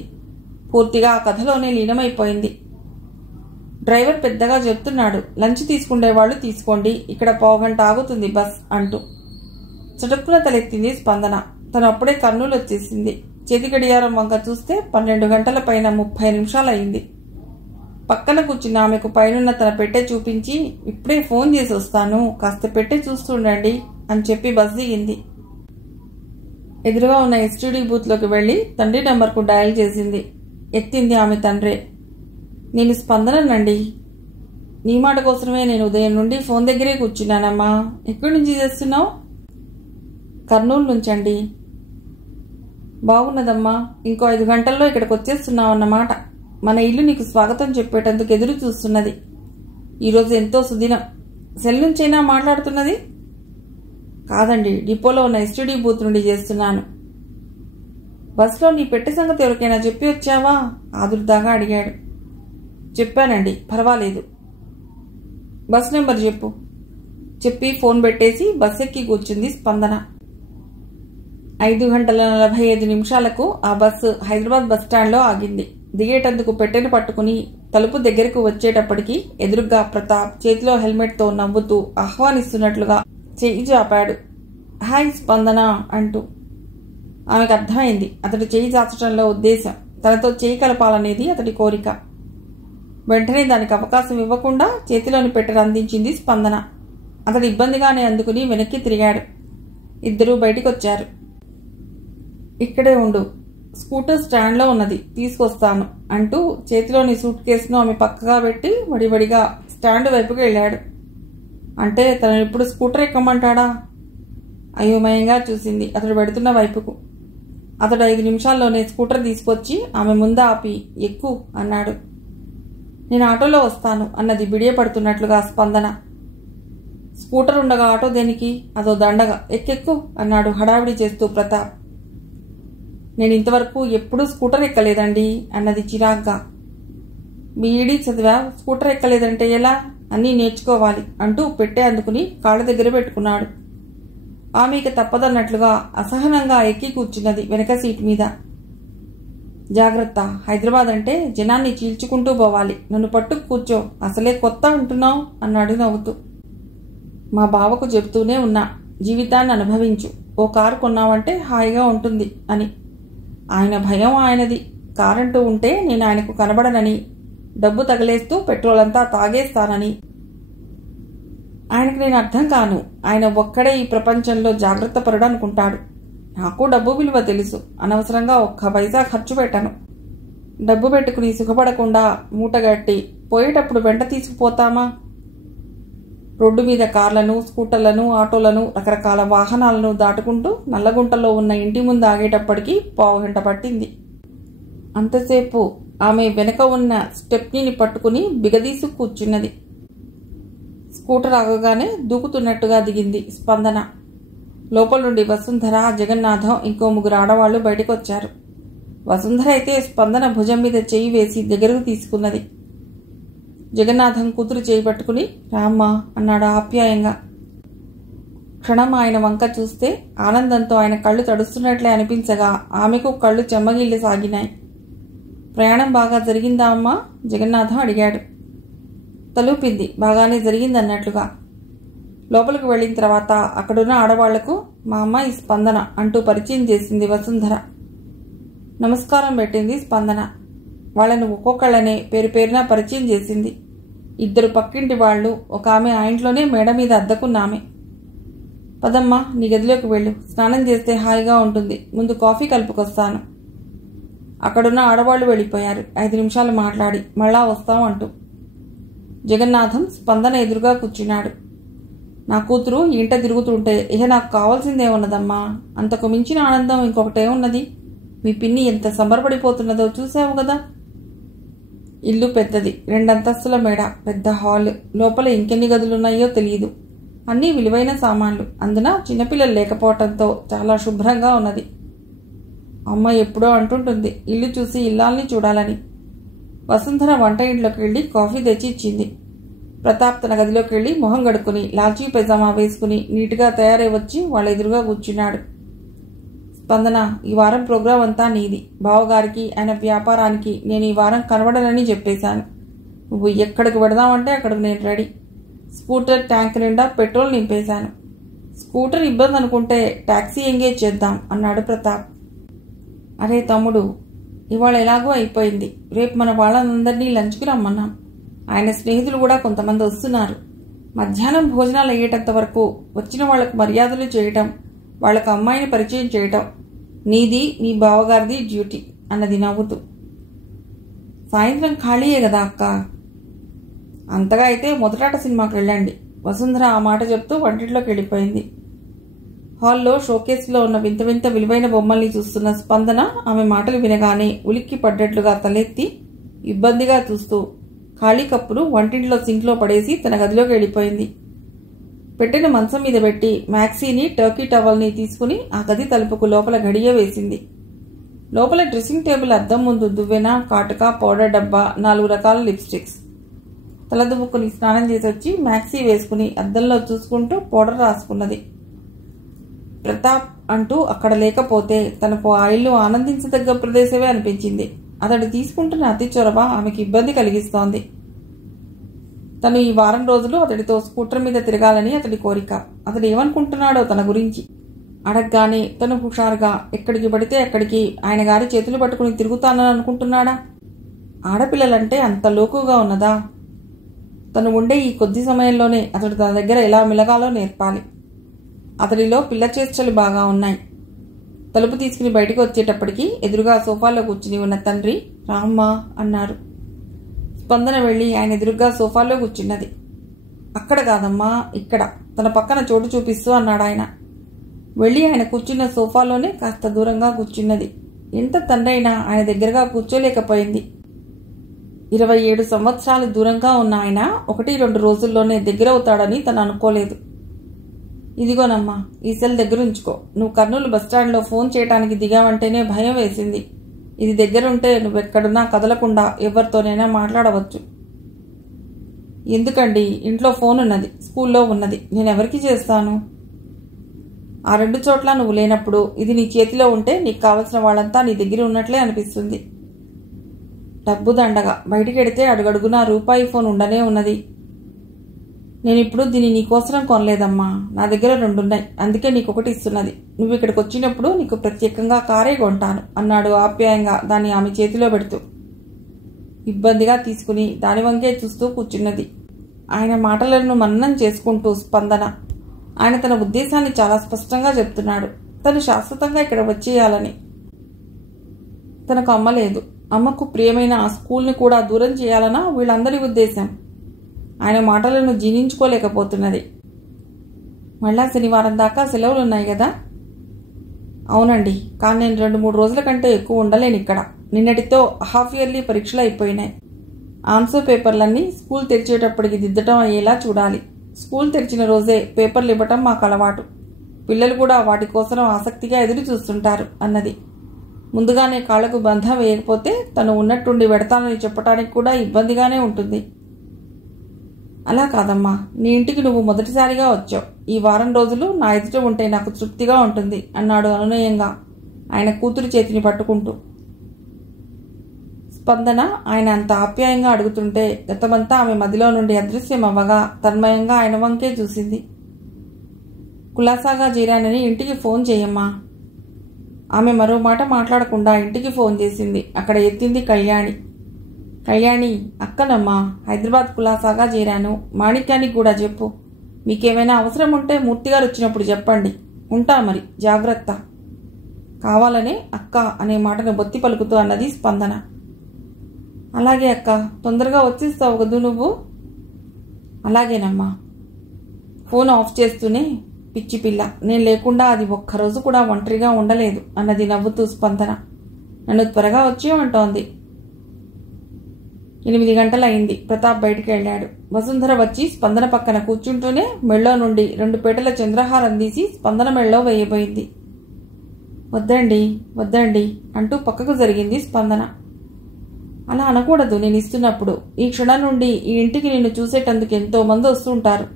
పూర్తిగా ఆ కథలోనే లీనమైపోయింది. డ్రైవర్ పెద్దగా చెప్తున్నాడు, లంచ్ తీసుకుండేవాళ్లు తీసుకోండి, ఇక్కడ 1/2 గంట ఆగుతుంది బస్ అంటూ. చటుక్కున తలెత్తింది స్పందన. తను అప్పుడే కర్నూలు వచ్చేసింది. చేతి గడియారం వంక చూస్తే 12 గంటల పైన 30 నిమిషాలు అయింది. పక్కన కూర్చున్న ఆమెకు పైనున్న తన పెట్టె చూపించి, ఇప్పుడే ఫోన్ చేసి వస్తాను, కాస్త పెట్టె చూస్తుండండి అని చెప్పి బస్ దిగింది. ఎదురుగా ఉన్న ఎస్టీడీ బూత్లోకి వెళ్లి తండ్రి నంబర్కు డయల్ చేసింది. ఎత్తింది ఆమె తండ్రే. నేను స్పందనండి. నీ మాట కోసమే నేను ఉదయం నుండి ఫోన్ దగ్గరే కూర్చున్నానమ్మా. ఎక్కడి నుంచి చేస్తున్నావు? కర్నూలు నుంచండి. బాగున్నదమ్మా. ఇంకో 5 గంటల్లో ఇక్కడికి వచ్చేస్తున్నావన్నమాట. మన ఇల్లు నీకు స్వాగతం చెప్పేటందుకు ఎదురు చూస్తున్నది. ఈరోజు ఎంతో సుదినం. సెల్ నుంచైనా మాట్లాడుతున్నది? కాదండి, డిపోలో ఉన్న ఎస్టీడీ బూత్ నుండి చేస్తున్నాను. బస్లో నీ పెట్టె సంగతి ఎవరికైనా చెప్పి వచ్చావా? ఆదుర్దాగా అడిగాడు. చెప్పానండి, పర్వాలేదు. బస్ నెంబర్ చెప్పు. చెప్పి ఫోన్ పెట్టేసి బస్ ఎక్కి కూర్చుంది స్పందన. 5:45 ఆ బస్సు హైదరాబాద్ బస్టాండ్లో ఆగింది. దిగేటందుకు పెట్టెను పట్టుకుని తలుపు దగ్గరకు వచ్చేటప్పటికి ఎదురుగ్గా ప్రతాప్ చేతిలో హెల్మెట్తో నవ్వుతూ ఆహ్వానిస్తున్నట్లుగా చెయ్యి చాపాడు. హాయ్ స్పందన అంటూ. ఆమెకు అర్థమైంది అతడు చేయి చాచడంలో ఉద్దేశం. తనతో చేయి కలపాలనేది అతడి కోరిక. వెంటనే దానికి అవకాశం ఇవ్వకుండా చేతిలోని పెట్టెను అందించింది స్పందన. అతడు ఇబ్బందిగానే అందుకుని వెనక్కి తిరిగాడు. ఇద్దరూ బయటికొచ్చారు. ఇక్కడే ఉండు, స్కూటర్ స్టాండ్లో ఉన్నది, తీసుకొస్తాను అంటూ చేతిలోని సూట్ కేసును ఆమె పక్కగా పెట్టి వడివడిగా స్టాండ్ వైపుకి వెళ్ళాడు. అంటే తను ఇప్పుడు స్కూటర్ ఎక్కమంటాడా? అయోమయంగా చూసింది అతడు పెడుతున్న వైపుకు. అతడు 5 నిమిషాల్లోనే స్కూటర్ తీసుకొచ్చి ఆమె ముందు ఆపి ఎక్కు అన్నాడు. నేను ఆటోలో వస్తాను అన్నది బిడియపడుతున్నట్లుగా స్పందన. స్కూటర్ ఉండగా ఆటో దేనికి, అదో దండగా, ఎక్కెక్కు అన్నాడు హడావిడి చేస్తూ ప్రతాప్. నేను ఇంతవరకు ఎప్పుడూ స్కూటర్ ఎక్కలేదండి అన్నది చిరాగ్గా. బీఈడీ చదివా, స్కూటర్ ఎక్కలేదంటే ఎలా, అన్నీ నేర్చుకోవాలి అంటూ పెట్టే అందుకుని కాళ్ళ దగ్గర పెట్టుకున్నాడు. ఆమెకి తప్పదన్నట్లుగా అసహనంగా ఎక్కి కూర్చున్నది వెనక సీట్ మీద. జాగ్రత్త, హైదరాబాద్ అంటే జనాన్ని చీల్చుకుంటూ పోవాలి, నన్ను పట్టుకు కూర్చో, అసలే కొత్త అంటున్నావు అన్నాడు నవ్వుతూ. మా బావకు చెబుతూనే ఉన్నా, జీవితాన్ని అనుభవించు, ఓ కారు కొన్నావంటే హాయిగా ఉంటుంది అని. ఆయన భయం ఆయనది. కారంటూ ఉంటే నేను ఆయనకు కనబడనని, డబ్బు తగలేస్తూ పెట్రోల్ అంతా తాగేస్తానని. ఆయనకు నేను అర్థం కాను. ఆయన ఒక్కడే ఈ ప్రపంచంలో జాగ్రత్త పరుడు అనుకుంటాడు. నాకు డబ్బు విలువ తెలుసు. అనవసరంగా ఒక్క పైసా ఖర్చు పెట్టను. డబ్బు పెట్టుకుని సుఖపడకుండా మూటగట్టి పోయేటప్పుడు వెంట తీసుకుపోతామా? రోడ్డు మీద కార్లను, స్కూటర్లను, ఆటోలను, రకరకాల వాహనాలను దాటుకుంటూ నల్లగుంటలో ఉన్న ఇంటి ముందు ఆగేటప్పటికి 1/2 గంట పట్టింది. అంతసేపు ఆమె వెనక ఉన్న స్టెప్నీని పట్టుకుని బిగదీసు కూర్చున్నది. స్కూటర్ ఆగగానే దూకుతున్నట్టుగా దిగింది స్పందన. లోపల నుండి వసుంధర, జగన్నాథం, ఇంకో 3 ఆడవాళ్లు బయటకొచ్చారు. వసుంధర అయితే స్పందన భుజం మీద చెయ్యి వేసి దగ్గరకు తీసుకున్నది. జగన్నాథం కూతురు చేయి పట్టుకుని రామ్మా అన్నాడు ఆప్యాయంగా. క్షణం ఆయన వంక చూస్తే ఆనందంతో ఆయన కళ్ళు తడుస్తున్నట్లే అనిపించగా ఆమెకు కళ్ళు చెమ్మగిల్లి సాగినాయి. ప్రయాణం బాగా జరిగిందా అమ్మా? జగన్నాథం అడిగాడు. తలూపింది, బాగానే జరిగిందన్నట్లుగా. లోపలికి వెళ్ళిన తర్వాత అక్కడున్న ఆడవాళ్లకు మా అమ్మాయి స్పందన అంటూ పరిచయం చేసింది వసుంధర. నమస్కారం పెట్టింది స్పందన. వాళ్లను ఒక్కొక్కళ్ళనే పేరు పేరున పరిచయం చేసింది. 2 పక్కింటి వాళ్ళు, ఒక ఆమె ఆ ఇంట్లోనే మేడ మీద అద్దకున్నామె. పదమ్మా, నీ గదిలోకి వెళ్ళు, స్నానం చేస్తే హాయిగా ఉంటుంది, ముందు కాఫీ కలుపుకొస్తాను. అక్కడున్న ఆడవాళ్లు వెళ్ళిపోయారు 5 నిమిషాలు మాట్లాడి మళ్ళా వస్తాం అంటూ. జగన్నాథం స్పందన ఎదురుగా కూర్చున్నాడు. నా కూతురు ఈ ఇంట తిరుగుతుంటే ఇహ నాకు కావాల్సిందేమున్నదమ్మా? అంతకు మించిన ఆనందం ఇంకొకటే ఉన్నది. మీ పిన్ని ఎంత సంబరపడిపోతున్నదో చూసావు కదా. ఇల్లు పెద్దది, 2 అంతస్తుల మేడ, పెద్ద హాల్, లోపల ఇంకెన్ని గదులున్నాయో తెలియదు. అన్నీ విలువైన సామాన్లు, అందున చిన్నపిల్లలు లేకపోవటంతో చాలా శుభ్రంగా ఉన్నది. అమ్మ ఎప్పుడో అంటుంటుంది ఇల్లు చూసి ఇల్లాల్ని చూడాలని. వసుంధర వంట ఇంట్లోకి వెళ్ళి కాఫీ తెచ్చి ఇచ్చింది. ప్రతాప్ తన గదిలోకి వెళ్ళి మొహం గడుక్కుని లాల్చీ పైజామా వేసుకుని నీట్గా తయారై వచ్చి వాళ్ళ ఎదురుగా కూర్చున్నాడు. స్పందన, ఈ వారం ప్రోగ్రాం అంతా నీది. బావగారికి, ఆయన వ్యాపారానికి నేను ఈ వారం కనబడనని చెప్పేశాను. నువ్వు ఎక్కడికి పెడదామంటే అక్కడికి నేను రెడీ. స్కూటర్ ట్యాంక్ నిండా పెట్రోల్ నింపేశాను. స్కూటర్ ఇబ్బంది అనుకుంటే టాక్సీ ఎంగేజ్ చేద్దాం అన్నాడు ప్రతాప్. అరే తమ్ముడు, ఇవాళ ఎలాగో అయిపోయింది. రేపు మన వాళ్ళందరినీ లంచ్కి రమ్మన్నాం. ఆయన స్నేహితులు కూడా కొంతమంది వస్తున్నారు. మధ్యాహ్నం భోజనాలు అయ్యేటంత వరకు వచ్చిన వాళ్లకు మర్యాదలు చేయటం, వాళ్లకు అమ్మాయిని పరిచయం చేయటం నీది, మీ బావగారిది డ్యూటీ అన్నది నవ్వుతూ. సాయంత్రం ఖాళీయే కదా అక్క. అంతగా అయితే మొదటాట సినిమాకి వెళ్ళండి. వసుంధర ఆ మాట చెప్తూ వంటింట్లోకి వెళ్ళిపోయింది. హాల్లో షోకేస్లో ఉన్న వింత వింత విలువైన బొమ్మల్ని చూస్తున్న స్పందన ఆమె మాటలు వినగానే ఉలిక్కి పడ్డట్లుగా తలెత్తి ఇబ్బందిగా చూస్తూ ఖాళీ కప్పును వంటింట్లో సింక్లో పడేసి తన గదిలోకి వెళ్ళిపోయింది. పెట్టిన మంచం మీద పెట్టి మ్యాక్సీని, టర్కీ టవల్ని తీసుకుని ఆ గది తలుపుకు లోపల గడియ వేసింది. లోపల డ్రెస్సింగ్ టేబుల్ అద్దం ముందు దువ్వెన, కాటుక, పౌడర్ డబ్బా, 4 రకాల లిప్స్టిక్స్. తలదువ్వుకుని స్నానం చేసి వచ్చి మ్యాక్సీ వేసుకుని అద్దంలో చూసుకుంటూ పౌడర్ రాసుకున్నది. ప్రతాప్ అంటూ అక్కడ లేకపోతే తనకు ఆ ఇల్లు ఆనందించదగ్గ ప్రదేశమే అనిపించింది. అతడు తీసుకుంటున్న అతి చొరవ ఆమెకి ఇబ్బంది కలిగిస్తోంది. తను ఈ వారం రోజులు అతడితో స్కూటర్ మీద తిరగాలని అతడి కోరిక. అతడు ఏమనుకుంటున్నాడో తన గురించి అడగగానే తను హుషారుగా ఎక్కడికి పడితే అక్కడికి ఆయన గారి చేతులు పట్టుకుని తిరుగుతానని అనుకుంటున్నాడా? ఆడపిల్లలంటే అంత లోకుగా ఉన్నదా? తను ఉండే ఈ కొద్ది సమయంలోనే అతడు తన దగ్గర ఎలా మిలగాలో నేర్పాలి. అతడిలో పిల్ల చేష్టలు బాగా ఉన్నాయి. తలుపు తీసుకుని బయటకు వచ్చేటప్పటికి ఎదురుగా సోఫాలో కూర్చుని ఉన్న తండ్రి రామ్మా అన్నారు. స్పందన వెళ్లి ఆయన ఎదురుగా సోఫాలో కూర్చున్నది. అక్కడ కాదమ్మా, ఇక్కడ, తన పక్కన చోటు చూపిస్తూ అన్నాడు ఆయన. వెళ్లి ఆయన కూర్చున్న సోఫాలోనే కాస్త దూరంగా కూర్చున్నది. ఎంత తండ్రైనా ఆయన దగ్గరగా కూర్చోలేకపోయింది. 27 సంవత్సరాలు దూరంగా ఉన్న ఆయన 1-2 రోజుల్లోనే దగ్గరవుతాడని తను అనుకోలేదు. ఇదిగోనమ్మా, ఈ సెల్ దగ్గర ఉంచుకో. నువ్వు కర్నూలు బస్టాండ్లో ఫోన్ చేయడానికి దిగావంటేనే భయం వేసింది. ఇది దగ్గరుంటే నువ్వెక్కడున్నా కదలకుండా ఎవరితోనైనా మాట్లాడవచ్చు. ఎందుకండి, ఇంట్లో ఫోన్ ఉన్నది, స్కూల్లో ఉన్నది, నేనెవరికి చేస్తాను? ఆ 2 చోట్ల నువ్వు లేనప్పుడు ఇది నీ చేతిలో ఉంటే నీకు కావలసిన వాళ్ళంతా నీ దగ్గర ఉన్నట్లే అనిపిస్తుంది. డబ్బు దండగా బయటికెడితే అడుగడుగునా రూపాయి ఫోన్ ఉండనే ఉన్నది. నేనిప్పుడు దీన్ని నీకోసరం కొనలేదమ్మా, నా దగ్గర 2 ఉన్నాయి, అందుకే నీకొకటి ఇస్తున్నది. నువ్వు ఇక్కడికి వచ్చినప్పుడు నీకు ప్రత్యేకంగా కారే కొంటాను అన్నాడు ఆప్యాయంగా దాన్ని ఆమె చేతిలో పెడుతూ. ఇబ్బందిగా తీసుకుని దాని వంకే చూస్తూ కూర్చున్నది. ఆయన మాటలను మననం చేసుకుంటూ స్పందన. ఆయన తన ఉద్దేశాన్ని చాలా స్పష్టంగా చెప్తున్నాడు. తను శాశ్వతంగా ఇక్కడ వచ్చేయాలని. తనకు అమ్మ లేదు. అమ్మకు ప్రియమైన ఆ స్కూల్ని కూడా దూరం చేయాలన్నా వీళ్ళందరి ఉద్దేశం. ఆయన మాటలను జీర్ణించుకోలేకపోతున్నది. మళ్ళా శనివారం దాకా సెలవులున్నాయి కదా? అవునండి, కానీ నేను 2-3 రోజుల కంటే ఎక్కువ ఉండలేను ఇక్కడ. నిన్నటితో హాఫ్ ఇయర్లీ పరీక్షలు అయిపోయినాయి. ఆన్సర్ పేపర్లన్నీ స్కూల్ తెరిచేటప్పటికి దిద్దటం అయ్యేలా చూడాలి. స్కూల్ తెరిచిన రోజే పేపర్లు ఇవ్వటం మాకు అలవాటు. పిల్లలు కూడా వాటి కోసం ఆసక్తిగా ఎదురు చూస్తుంటారు అన్నది. ముందుగానే కాళ్లకు బంధం వేయకపోతే తను ఉన్నట్టుండి వెడతానని చెప్పడానికి కూడా ఇబ్బందిగానే ఉంటుంది. అలా కాదమ్మా, నీ ఇంటికి నువ్వు మొదటిసారిగా వచ్చావు. ఈ వారం రోజులు నా ఎదుట ఉంటే నాకు తృప్తిగా ఉంటుంది అన్నాడు అనునయంగా ఆయన కూతురు చేతిని పట్టుకుంటూ. స్పందన ఆయన అంత ఆప్యాయంగా అడుగుతుంటే గతమంతా ఆమె మదిలో నుండి అదృశ్యం అవ్వగా తన్మయంగా ఆయన వంకే చూసింది. కులాసాగా చేరానని ఇంటికి ఫోన్ చేయమ్మా. ఆమె మరో మాట మాట్లాడకుండా ఇంటికి ఫోన్ చేసింది. అక్కడ ఎత్తింది కళ్యాణి. కళ్యాణి, అక్కనమ్మా, హైదరాబాద్ కులాసాగా చేరాను. మాణిక్యానికి కూడా చెప్పు. మీకేమైనా అవసరం ఉంటే మూర్తిగారు వచ్చినప్పుడు చెప్పండి. ఉంటా మరి, జాగ్రత్త. కావాలనే అక్క అనే మాటను బొత్తి పలుకుతూ అన్నది స్పందన. అలాగే అక్క, తొందరగా వచ్చేస్తావు కదూ నువ్వు? అలాగేనమ్మా. ఫోన్ ఆఫ్ చేస్తూనే, పిచ్చి పిల్ల, నేను లేకుండా అది ఒక్కరోజు కూడా ఒంటరిగా ఉండలేదు అన్నది నవ్వుతూ స్పందన. నన్ను త్వరగా వచ్చి అంటోంది. 8 గంటలయింది. ప్రతాప్ బయటికి వెళ్ళాడు. వసుంధర వచ్చి స్పందన పక్కన కూర్చుంటూనే మెళ్ళో నుండి 2 పేటల చంద్రహారం తీసి స్పందన మెళ్ళో వేయబోయింది. వద్దండి వద్దండి అంటూ పక్కకు జరిగింది స్పందన. అలా అనకూడదు. నేను ఇస్తున్నప్పుడు ఈ క్షణం నుండి ఈ ఇంటికి నిన్ను చూసేటందుకు ఎంతో మంది వస్తుంటారు.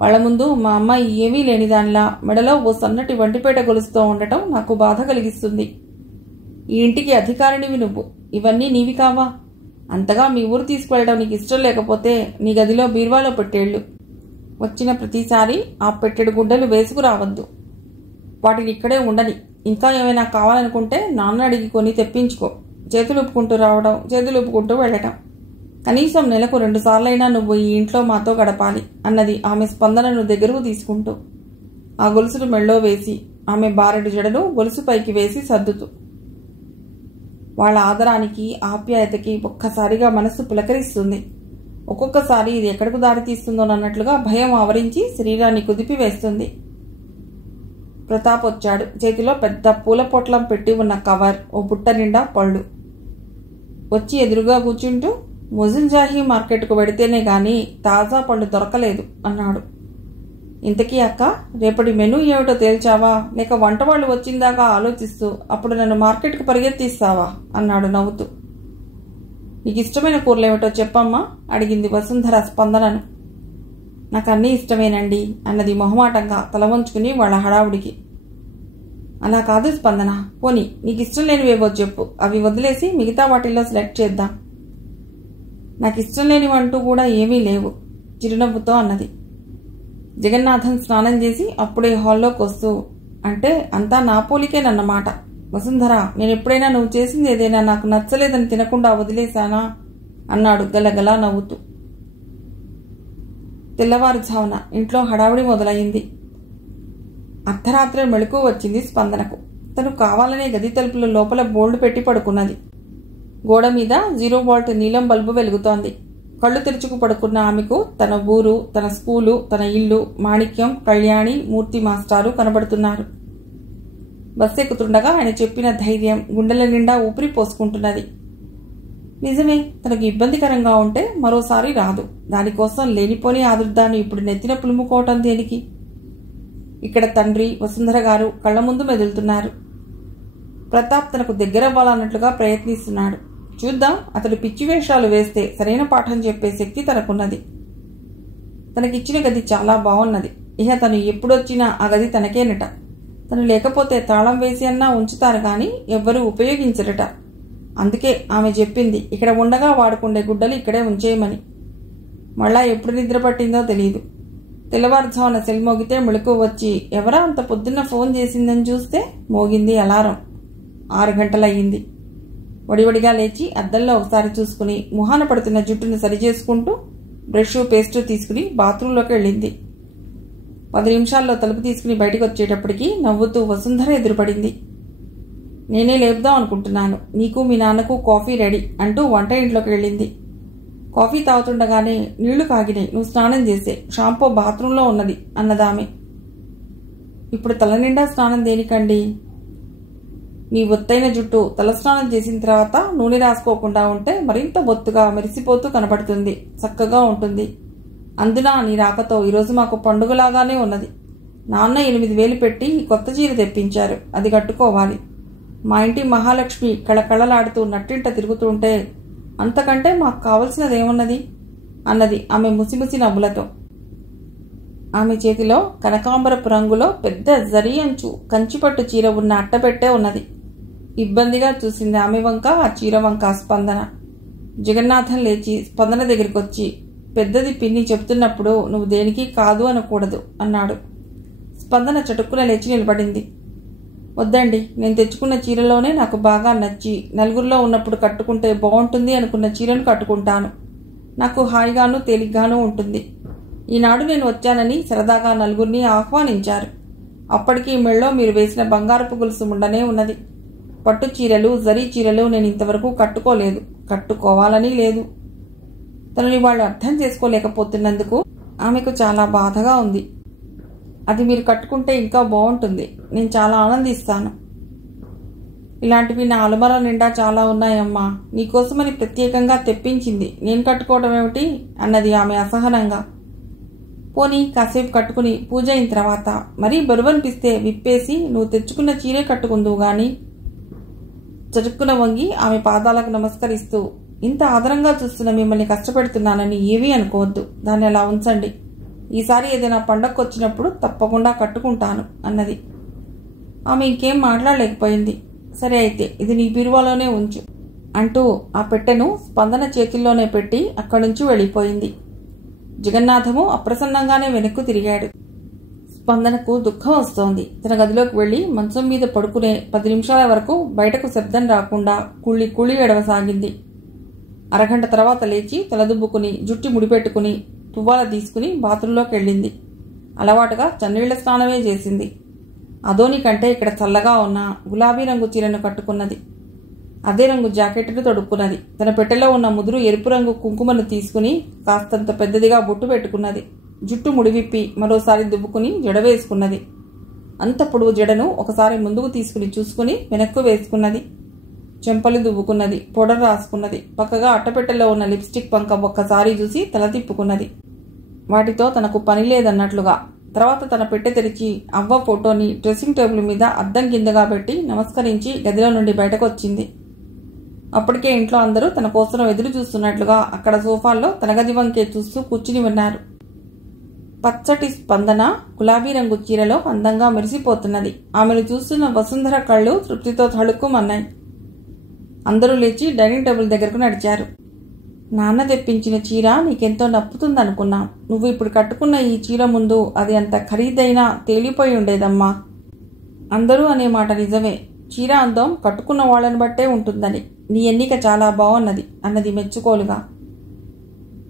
వాళ్ల ముందు మా అమ్మాయి ఏమీ లేని దానిలా మెడలో ఓ సన్నటి వంటిపేట గొలుస్తూ ఉండటం నాకు బాధ కలిగిస్తుంది. ఈ ఇంటికి అధికారినివి నువ్వు. ఇవన్నీ నీవి కావా? అంతగా మీ ఊరు తీసుకువెళ్ళడం నీకు ఇష్టం లేకపోతే నీ గదిలో బీర్వాలో పెట్టేళ్ళు. వచ్చిన ప్రతిసారి ఆ పెట్టెడు గుడ్డలు వేసుకురావద్దు. వాటిని ఇక్కడే ఉండని. ఇంకా ఏమైనా కావాలనుకుంటే నాన్న అడిగి కొని తెప్పించుకో. చేతులు ఊపుకుంటూ రావడం, చేతులు ఊపుకుంటూ వెళ్ళటం. కనీసం నెలకు 2 సార్లైనా నువ్వు ఈ ఇంట్లో మాతో గడపాలి అన్నది ఆమె స్పందనను దగ్గరకు తీసుకుంటూ. ఆ గొలుసులు మెళ్ళో వేసి ఆమె బారెడు జడలు గొలుసు పైకి వేసి సర్దుతూ. వాళ్ళ ఆదరానికి ఆప్యాయతకి ఒక్కసారిగా మనస్సు పులకరిస్తుంది. ఒక్కొక్కసారి ఇది ఎక్కడకు దారి తీస్తుందోనన్నట్లుగా భయం ఆవరించి శరీరాన్ని కుదిపివేస్తుంది. ప్రతాప్ వచ్చాడు. చేతిలో పెద్ద పూల పొట్లం పెట్టి ఉన్న కవర్, ఓ బుట్ట నిండా పళ్ళు. వచ్చి ఎదురుగా కూర్చుంటూ, ముజిల్జాహీ మార్కెట్కు వెడితేనే గాని తాజా పళ్ళు దొరకలేదు అన్నాడు. ఇంతకీ అక్క, రేపటి మెనూ ఏమిటో తేల్చావా? లేక వంట వాళ్ళు వచ్చిందాకా ఆలోచిస్తూ అప్పుడు నన్ను మార్కెట్కు పరిగెత్తిస్తావా అన్నాడు నవ్వుతూ. నీకు ఇష్టమైన కూరలేమిటో చెప్పమ్మా అడిగింది వసుంధర స్పందనను. నాకు అన్నీ ఇష్టమేనండి అన్నది మొహమాటంగా తల వంచుకుని వాళ్ళ హడావుడికి. అలా కాదు స్పందన, పోనీ నీకు ఇష్టం లేనివేవో చెప్పు. అవి వదిలేసి మిగతా వాటిల్లో సెలెక్ట్ చేద్దాం. నాకు ఇష్టం లేనివంటూ కూడా ఏమీ లేవు చిరునవ్వుతో అన్నది. జగన్నాథన్ స్నానం చేసి అప్పుడే హాల్లోకి వస్తూ, అంటే అంతా నా పోలికేనన్నమాట. వసుంధర, నేనెప్పుడైనా నువ్వు చేసింది ఏదైనా నాకు నచ్చలేదని తినకుండా వదిలేశానా అన్నాడు గలగలా నవ్వుతూ. తెల్లవారుజామున ఇంట్లో హడావుడి మొదలైంది. అర్ధరాత్రి మెళుకు వచ్చింది స్పందనకు. తను కావాలనే గది తలుపుల లోపల బోల్డ్ పెట్టి పడుకున్నది. గోడ మీద 0 వోల్ట్ నీలం బల్బు వెలుగుతోంది. కళ్ళు తెరుచుకు పడుకున్న ఆమెకు తన ఊరు, తన స్కూలు, తన ఇల్లు, మాణిక్యం, కళ్యాణి, మూర్తి మాస్టారు కనబడుతున్నారు. బస్సు ఎక్కుతుండగా ఆయన చెప్పిన ధైర్యం గుండెల నిండా ఊపిరి పోసుకుంటున్నది. నిజమే, తనకు ఇబ్బందికరంగా ఉంటే మరోసారి రాదు. దానికోసం లేనిపోని ఆదుర్దాన్ని ఇప్పుడు నెత్తిన పులుముకోవటం దేనికి? ఇక్కడ తండ్రి వసుంధర గారు కళ్ల ముందు మెదులుతున్నారు. ప్రతాప్ తనకు దగ్గరవ్వాలన్నట్లుగా ప్రయత్నిస్తున్నాడు. చూద్దాం, అతడు పిచ్చి వేషాలు వేస్తే సరైన పాఠం చెప్పే శక్తి తనకున్నది. తనకిచ్చిన గది చాలా బాగున్నది. ఇక తను ఎప్పుడొచ్చినా ఆ గది తనకేనట. తను లేకపోతే తాళం వేసి అన్నా ఉంచుతారు గాని ఎవ్వరూ ఉపయోగించరట. అందుకే ఆమె చెప్పింది ఇక్కడ ఉండగా వాడుకుండే గుడ్డలు ఇక్కడే ఉంచేయమని. మళ్ళా ఎప్పుడు నిద్ర పట్టిందో తెలియదు. తెల్లవారుజామున సెల్ మోగితే మెళుకు వచ్చి ఎవరా అంత పొద్దున్న ఫోన్ చేసిందని చూస్తే మోగింది అలారం. 6 గంటలయ్యింది. వడివడిగా లేచి అద్దంలో ఒకసారి చూసుకుని ముహాన పడుతున్న జుట్టును సరిచేసుకుంటూ బ్రష్ పేస్టు తీసుకుని బాత్రూంలోకి వెళ్ళింది. 10 నిమిషాల్లో తలుపు తీసుకుని బయటకు వచ్చేటప్పటికి నవ్వుతూ వసుంధర ఎదురుపడింది. నేనే లేపుదాం అనుకుంటున్నాను, నీకు మీ నాన్నకు కాఫీ రెడీ అంటూ వంట ఇంట్లోకి వెళ్ళింది. కాఫీ తాగుతుండగానే నీళ్లు కాగినాయి, నువ్వు స్నానం చేసే, షాంపూ బాత్రూంలో ఉన్నది అన్నదామె. ఇప్పుడు తల నిండా స్నానం దేనికండి? నీ ఒత్తైన జుట్టు తలస్నానం చేసిన తర్వాత నూనె రాసుకోకుండా ఉంటే మరింత బొత్తుగా మెరిసిపోతూ కనబడుతుంది, చక్కగా ఉంటుంది. అందున నీ రాకతో ఈరోజు మాకు పండుగలాగానే ఉన్నది. నాన్న 8,000 పెట్టి ఈ కొత్త చీర తెప్పించారు, అది కట్టుకోవాలి. మా ఇంటి మహాలక్ష్మి కళకళలాడుతూ నట్టింట తిరుగుతుంటే అంతకంటే మాకు కావలసినదేమున్నది అన్నది ఆమె ముసిముసి నవ్వులతో. ఆమె చేతిలో కనకాంబరపు రంగులో పెద్ద జరీ అంచు కంచిపట్టు చీర ఉన్న అట్టపెట్టే ఉన్నది. ఇబ్బందిగా చూసింది ఆమె వంక, ఆ చీర వంక స్పందన. జగన్నాథం లేచి స్పందన దగ్గరికి వచ్చి, పెద్దది పిన్ని చెప్తున్నప్పుడు నువ్వు దేనికి కాదు అనకూడదు అన్నాడు. స్పందన చటుక్కున లేచి నిలబడింది. వద్దండి, నేను తెచ్చుకున్న చీరలోనే నాకు బాగా నచ్చి నలుగురిలో ఉన్నప్పుడు కట్టుకుంటే బాగుంటుంది అనుకున్న చీరను కట్టుకుంటాను. నాకు హాయిగాను తేలిగ్గానూ ఉంటుంది. ఈనాడు నేను వచ్చానని సరదాగా నలుగురిని ఆహ్వానించారు. అప్పటికి మెళ్ళో మీరు వేసిన బంగారపు గొలుసు ఉండనే ఉన్నది. పట్టు చీరలు, జరీ చీరలు నేను ఇంతవరకు కట్టుకోలేదు, కట్టుకోవాలని లేదు. తనని వాళ్ళు అర్థం చేసుకోలేకపోతున్నందుకు ఆమెకు చాలా బాధగా ఉంది. అది మీరు కట్టుకుంటే ఇంకా బాగుంటుంది, నేను చాలా ఆనందిస్తాను. ఇలాంటివి నా అలమర నిండా చాలా ఉన్నాయమ్మా, నీకోసమని ప్రత్యేకంగా తెప్పించింది, నేను కట్టుకోవడం ఏమిటి అన్నది ఆమె అసహనంగా. పోనీ కాసేపు కట్టుకుని పూజ అయిన తర్వాత మరీ బరువనిపిస్తే విప్పేసి నువ్వు తెచ్చుకున్న చీరే కట్టుకుందువు గాని. చటుక్కున వంగి ఆమె పాదాలకు నమస్కరిస్తూ, ఇంత ఆదరంగా చూస్తున్న మిమ్మల్ని కష్టపెడుతున్నానని ఏమీ అనుకోవద్దు, దాన్ని అలా ఉంచండి. ఈసారి ఏదైనా పండగకు వచ్చినప్పుడు తప్పకుండా కట్టుకుంటాను అన్నది. ఆమె ఇంకేం మాట్లాడలేకపోయింది. సరే అయితే ఇది నీ బీరువాలోనే ఉంచు అంటూ ఆ పెట్టెను స్పందన చేతుల్లోనే పెట్టి అక్కడి నుంచి వెళ్ళిపోయింది. జగన్నాథము అప్రసన్నంగానే వెనక్కు తిరిగాడు. స్పందనకు దుఃఖం వస్తోంది. తన గదిలోకి వెళ్లి మంచం మీద పడుకునే 10 నిమిషాల వరకు బయటకు శబ్దం రాకుండా కుళ్ళి కుళ్ళి ఎడవసాగింది. అరగంట తర్వాత లేచి తలదుబ్బుకుని జుట్టు ముడిపెట్టుకుని తువ్వాల తీసుకుని బాత్రూంలోకి వెళ్ళింది. అలవాటుగా చన్నీళ్ల స్నానమే చేసింది. అదోని కంటే ఇక్కడ చల్లగా ఉన్న గులాబీ రంగు చీరను కట్టుకున్నది. అదే రంగు జాకెట్ను తొడుక్కున్నది. తన పెట్టెలో ఉన్న ముదురు ఎరుపు రంగు కుంకుమను తీసుకుని కాస్తంత పెద్దదిగా బొట్టు పెట్టుకున్నది. జుట్టు ముడివిప్పి మరోసారి దువ్వుకుని జడ వేసుకున్నది. అంత పొడవు జడను ఒకసారి ముందుకు తీసుకుని చూసుకుని వెనక్కు వేసుకున్నది. చెంపలు దువ్వుకున్నది, పౌడర్ రాసుకున్నది. పక్కగా అట్టపెట్టెలో ఉన్న లిప్స్టిక్ వంక ఒక్కసారి చూసి తల తిప్పుకున్నది. వాటితో తనకు పని లేదన్నట్లుగా. తర్వాత తన పెట్టె తెరిచి అవ్వ ఫోటోని డ్రెస్సింగ్ టేబుల్ మీద అద్దం కిందగా పెట్టి నమస్కరించి గదిలో నుండి బయటకు వచ్చింది. అప్పటికే ఇంట్లో అందరూ తన కోసం ఎదురు చూస్తున్నట్లుగా అక్కడ సోఫాల్లో తన గది వంకే చూస్తూ కూర్చుని ఉన్నారు. పచ్చటి స్పందన గులాబీ రంగు చీరలో అందంగా మెరిసిపోతున్నది. ఆమెను చూస్తున్న వసుంధర కళ్ళు తృప్తితో తళుక్కుమన్నాయి. అందరూ లేచి డైనింగ్ టేబుల్ దగ్గరకు నడిచారు. నాన్న తెప్పించిన చీర నీకెంతో నప్పుతుందనుకున్నాం. నువ్వు ఇప్పుడు కట్టుకున్న ఈ చీర ముందు అది అంత ఖరీదైనా తేలిపోయి ఉండేదమ్మా. అందరూ అనే మాట నిజమే. చీర అందం కట్టుకున్న వాళ్ళని బట్టే ఉంటుందని. నీ ఎన్నిక చాలా బాగున్నది అన్నది మెచ్చుకోలుగా.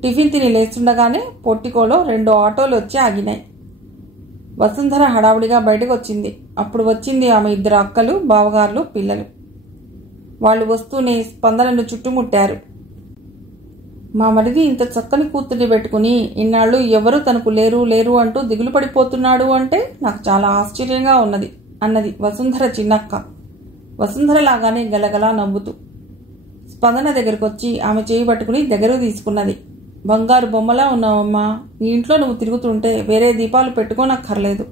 టిఫిన్ తిని లేస్తుండగానే పొట్టికోలో 2 ఆటోలు వచ్చి ఆగినాయి. వసుంధర హడావుడిగా బయటకు వచ్చింది. అప్పుడు వచ్చింది ఆమె 2 అక్కలు, బావగారులు, పిల్లలు. వాళ్ళు వస్తూనే స్పందనను చుట్టుముట్టారు. మా మరిది ఇంత చక్కని కూతుర్ని పెట్టుకుని ఇన్నాళ్ళు ఎవరు తనకు లేరు లేరు అంటూ దిగులు పడిపోతున్నాడు అంటే నాకు చాలా ఆశ్చర్యంగా ఉన్నది అన్నది వసుంధర చిన్నక్క. వసుంధర లాగానే గలగలా నవ్వుతూ స్పందన దగ్గరకు వచ్చి ఆమె చేయి పట్టుకుని దగ్గరకు తీసుకున్నది. బంగారు బొమ్మలా ఉన్నావమ్మా. నీ ఇంట్లో నువ్వు తిరుగుతుంటే వేరే దీపాలు పెట్టుకోనక్కర్లేదు.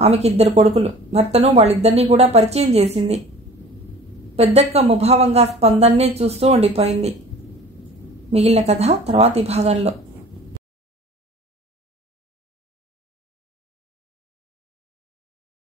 ఆమెకి 2 కొడుకులు. భర్తను వాళ్ళిద్దరినీ కూడా పరిచయం చేసింది. పెద్దక్క ముభావంగా స్పందన్నే చూస్తూ ఉండిపోయింది. మిగిలిన కథ తర్వాతి భాగంలో.